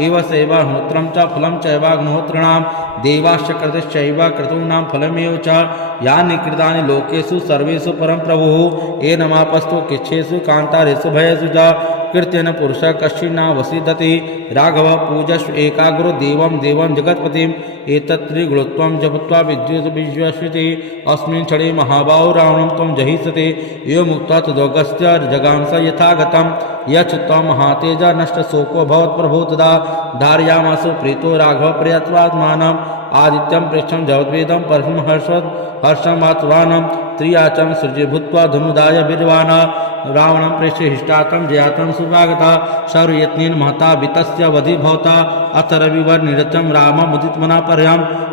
एव सेवाहोत्रं च फलं चैवाग्निहोत्रिणां देवाश्च क्रतुश्चैव क्रतूनां फलमेव च यानि कृतानि लोकेषु सर्वेषु परं प्रभुः ये नमापस्तु किच्छेषु कान्तारेषु भयेषु च कृत्यन पुरुष कश्चिन्ना वसीदति राघव पूजस्व एकाग्रो देवं देवं जगत्पतिम् एतत्त्रिगुणत्वं जपत्वा विद्युत विश्वस्यति अस्मिन् क्षणे महाबाहो रावणं त्वं जहिष्यति यो मुक्त्वा तदोगस्य जगांस यथागतं यच्छ्रुत्वा महातेज नष्टशोको भवत्प्रभो तदा धारयामासु प्रीतो राघव प्रयत्वात्मानम् आदित्यं प्रेक्षं जगद्वेदं परमं हर्षं मातवानं त्रियाचं सृजे भूत्वा धनुदाय वीर्यवान् रावणं प्रेष्य हिष्टातं जयातं सुभागता सर्वयत्नेन महता वितस्य वधि भवता अथ रविवर निरतं राममुदितमना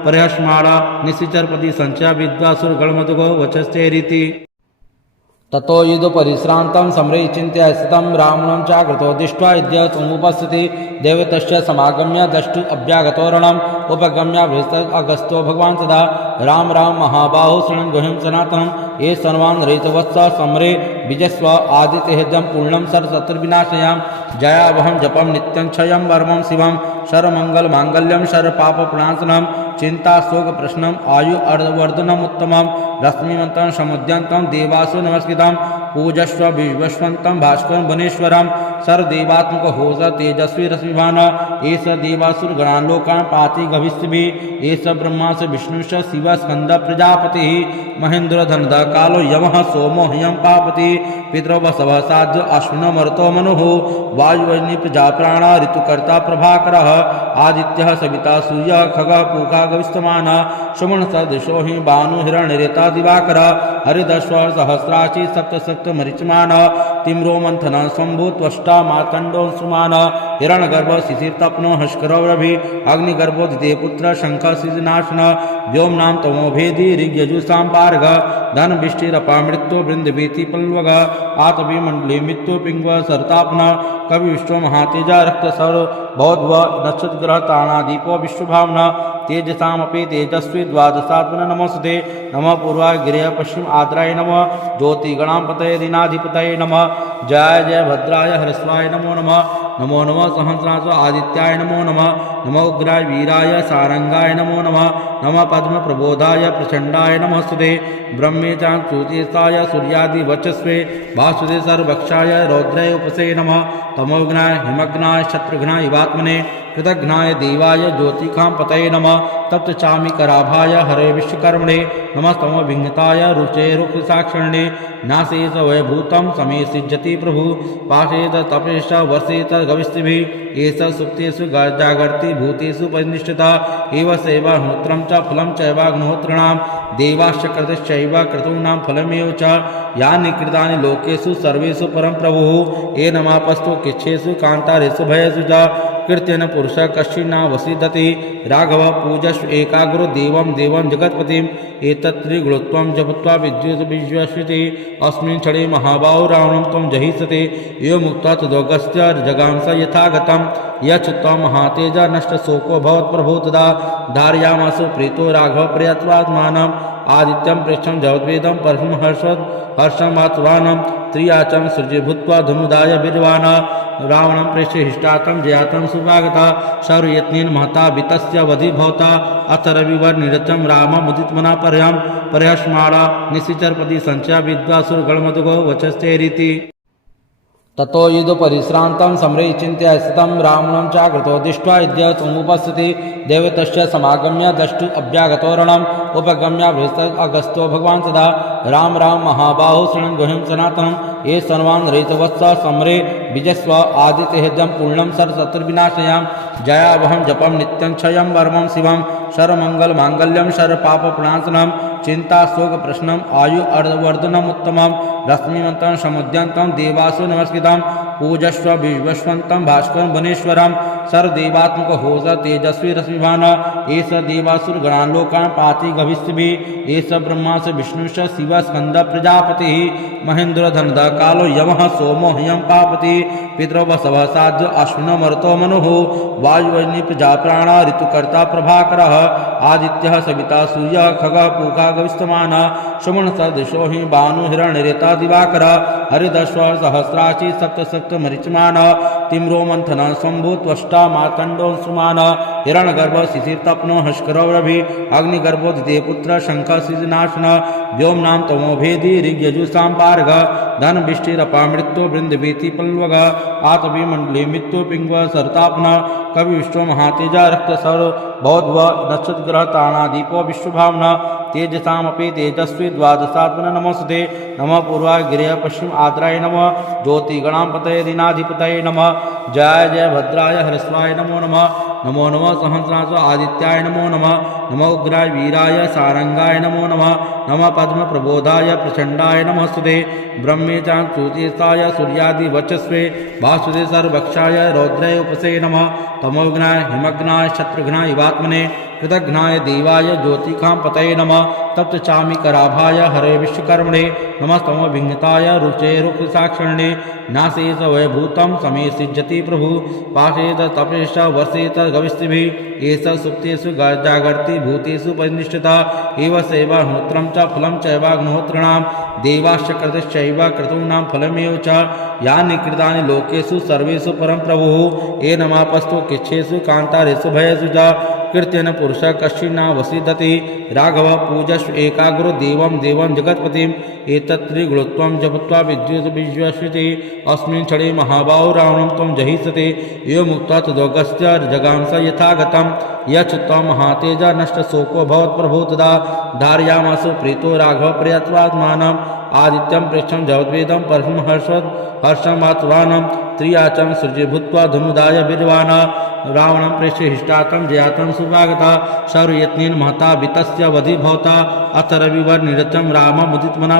पर्यस्माणा निशिचरपति संचया विद्वासुरगणमधुगो वचश्चैरिति ततो युधपरिश्रान्तं समरे चिन्त्य स्थितं रावणं चाकृतो दृष्ट्वा यद्य समुपस्थिति देवतस्य समागम्य द्रष्टु अभ्यागतो रणम् उपगम्य बृहस्पति अगस्त्यो भगवान् तदा राम राम महाबाहो शरणं गुह्यं सनातनं ये सर्वान् ऋतवत्स समरे विजस्व आदित्य हृदयं पूर्णं सर्वशत्रुविनाशयां जयावहं जपं नित्यं क्षयं वर्मं शिवं सर्वमंगल मांगल्यं सर्वपापप्रणाशनं चिंता शोक प्रश्नम आयु अर्धवर्धनम उत्तमम रश्मिवंतं समुद्यंतं देवासु नमस्कृतं पूजस्व विश्वस्वंतं भास्करं वनेश्वरं सर्वदेवात्मक होस तेजस्वी रश्मिवान एष देवासुर गणालोकान् पाति गभिष्टिभिः एष ब्रह्मा स विष्णु स शिव स्कंद प्रजापति महेंद्र धनद कालो यमः सोमो ह्यं पापति पितरो वसव साध्य अश्विनो मरुतो मनुः वायुवन्य प्रजा प्राण ऋतुकर्ता प्रभाकरः आदित्यः सविता सूर्यः खगः पूषा गविष्टमान सुमन सदृशो हि भानु हिरण्यरेता दिवाकर हरिदस्व सहस्राची सप्त मरीचमान तिम्रो मंथन शंभु त्वष्टा मार्कंडोंसुमान हिरण्यगर्भ शिशिरतप्नो हस्करो रवि अग्निगर्भो द्वितीय पुत्र शंख सिजनाशन व्योमनाम तमो भेदी ऋग्यजुषां पार्ग धन विष्टिरपामृत्यो बृंदवीति पल्वग आतवी मंडले मृत्यु पिंग सरतापन कवि विष्णु महातेजा रक्त सर बौद्ध नक्षत्र ग्रह ताना दीपो विश्वभावना तेजसामपि तेजस्वी द्वादशात्मन नमस्ते नमः पूर्वाय गिरय पश्चिम आद्राय नमः ज्योतिगणापतये दीनाधिपतये नमः जय जय भद्राय हरस्वाय नमो नमः नमो नमः सहस्रांश आदित्याय नमो नमः नमो उग्राय वीराय सारंगाय नमो नमः नमः पद्म प्रबोधाय प्रचंडाय नमस्ते ब्रह्मेचां चूतेशाय सूर्यादि वचस्वे वासुदे सर्वक्षाय रौद्राय उपसे नमः तमोघ्नाय हिमघ्नाय शत्रुघ्नाय इवात्मने कृतघ्नाय देवाय ज्योतिकां पतये नमः तप्त चामी कराभाय हरे विश्वकर्मणे नमस्तमो विघ्नताय रुचे रुक्साक्षिणे नाशेष वैभूतं समे सिज्जति प्रभु पाशेत तपेश वर्षेत गविष्टिभिः एष सुप्तेषु जागर्ति भूतेषु परिनिष्ठिता एव सेवाहोत्रं च फलं चैवाग्निहोत्रिणां देवाश्च कृतश्चैव क्रतूनां फलमेव च यानि कृतानि लोकेषु सर्वेषु परं प्रभुः येनमापस्तु किच्छेषु कान्तारेषु भयेषु च कृत्येन पुरुषः कश्चिन्न वसीदति राघव पूजस्व एकाग्रो देवं जगत्पतिम् एतत्त्रिगुणत्वं जपत्वा विद्युत् विश्वस्यति अस्मिन् क्षणे महाबाहो रावणं त्वं जहिष्यति एवमुक्त्वा तदोगस्य जगांस यथागतं यच्त्वं महातेज नष्टशोको भवत्प्रभो तदा धारयामासु प्रीतो राघव प्रयत्वात्मानम् आदित्यं प्रेक्षं जगद्वेदं परमं हर्षमात्वानं त्रियाचं सृजे भूत्वा धनुदाय वीर्यवान् रावणं प्रेष्य हिष्टातं जयातं सुभागता सर्वयत्नेन महता वितस्य वधि भवता अथ रविवर्निरतं राममुदितमना पर्यस्माणा निशिचरपति संचया विद्वासुरगणमधुगो वचस्तेरिति ततो युधपरिश्रान्तं समरैचिन्त्य स्थितं रावणं चाकृतो दृष्ट्वा यद्य समुपस्थिति देवतस्य समागम्य द्रष्टु अभ्यागतोरणम् उपगम्य बृहस्पति अगस्त्यो भगवान् सदा राम महाबाहो शरणं गुह्यं सनातनं ये सर्वान् रहितवत्स समरे विजस्व आदित्यहृदयं पूर्णं सर्वशत्रुविनाशयां जयावहं जपं नित्यं क्षयं वर्मं शिवं सर्वमङ्गलमाङ्गल्यं सर्वपापप्रणाशनं चिन्ताशोकप्रश्नम् आयु अर्धवर्धनम् उत्तमं रश्मिवन्तं समुद्यन्तं देवासु नमस्कृतं पूजस्व विश्वस्वन्तं भास्करं वनेश्वरं सर्वदेवात्मक होस तेजस्वी रश्मिभान एष देवासुरगणान् लोकान् पाति गविष्यभिः एष ब्रह्मास विष्णुश्च शिवः स्कन्दः प्रजापतिः महेन्द्रो धनदः कालो यमः सोमो ह्यं पापति पितृवसवः साध्यो अश्विनो मरुतो मनुः वायुवह्नि प्रजाप्राणा ऋतुकर्ता प्रभाकरः आदित्यः सविता सूर्यः खगः पूषा गविष्यमानः सुमनसदृशो हि भानु हिरण्यरेता दिवाकरः हरिदश्व सहस्राची सप्तमरिचमानः तिम्रो मंथनः शम्भु त्वष्टा मार्कण्डोऽंशुमानः हिरण्यगर्भः शिशिरतप्नो हस्करो रवि अग्निगर्भो द्वितीय पुत्र शङ्खः शिशुनाशनः व्योमनां तमोभेदी ऋग्यजुषां पारगः धनविष्टिरपा मृत्यो बृन्दभीति पल्वगः आतविमण्डले मृत्यु पिङ्गवः सरतापनः कवि विश्व महातेजा रक्तसर बौद्ध नक्षत्रग्रह तानादीपो विश्वभावना तेजसामपि तेजस्वी द्वादशात्मन नमस्ते नमः पूर्वाय गिरय पश्चिम आद्राय नमः ज्योतिगणापतये दीनाधिपतये नमः जय जय भद्राय हरस्वाय नमो नमः नमो नमः सहस्राज आदित्याय नमो नमः नमो उग्राय वीराय सारंगाय नमो नमः नमः पद्म प्रबोधाय प्रचंडाय नमस्ते ब्रह्मेचां सूर्येशाय सूर्यादि वचस्वे वासुदे सर्वक्षाय रौद्राय उपसे नमः तमोघ्नाय हिमघ्नाय शत्रुघ्नाय इवात्मने कृतघ्नाय देवाय ज्योतिकां पतये नमः तप्त चामीकराभाय हरे विश्वकर्मणे नमस्तमो विघ्नताय रुचे रुक्षसाक्षिणे नाशेष वैभूतं समे सिज्जति प्रभु पाशेत तपेश वर्षेत गविष्यभिः एष सुप्तेषु जागर्ति भूतेषु परिनिष्ठिता एव सेवाहोत्रं च फलं चैवाग्निहोत्रिणां देवाश्च कृतश्चैव क्रतूनां फलमेव च यानि कृतानि लोकेषु सर्वेषु परं प्रभुः येनमापस्तु किच्छेषु कान्तारेषु भयेषु च कृत्येन पुरुषः कश्चिन्न वसीदति राघव पूजस्व एकाग्रो देवं जगत्पतिम् एतत्त्रिगुणत्वं जपत्वा विद्युत् विश्वस्यति अस्मिन् क्षणे महाबाहो रावणं त्वं जहिष्यति एवमुक्त्वा तदोगस्य जगांस यथागतं यच्त्वं महातेज नष्टशोको भवत्प्रभो तदा धारयामासु प्रीतो राघव प्रयत्वात्मानम् आदित्यं प्रेक्षं जगद्वेदं परमं हर्षमात्वानं त्रियाचं सृजे भूत्वा धनुदाय वीर्यवान् रावणं प्रेष्य हिष्टातं जयातं सुभागता सर्वयत्नेन महता वितस्य वधि भवता अथ रविवर्निरतं राममुदितमना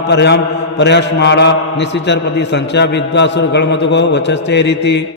पर्यस्माणा निशिचरपति संचया विद्वासुरगणमधुगो वचस्तेरिति।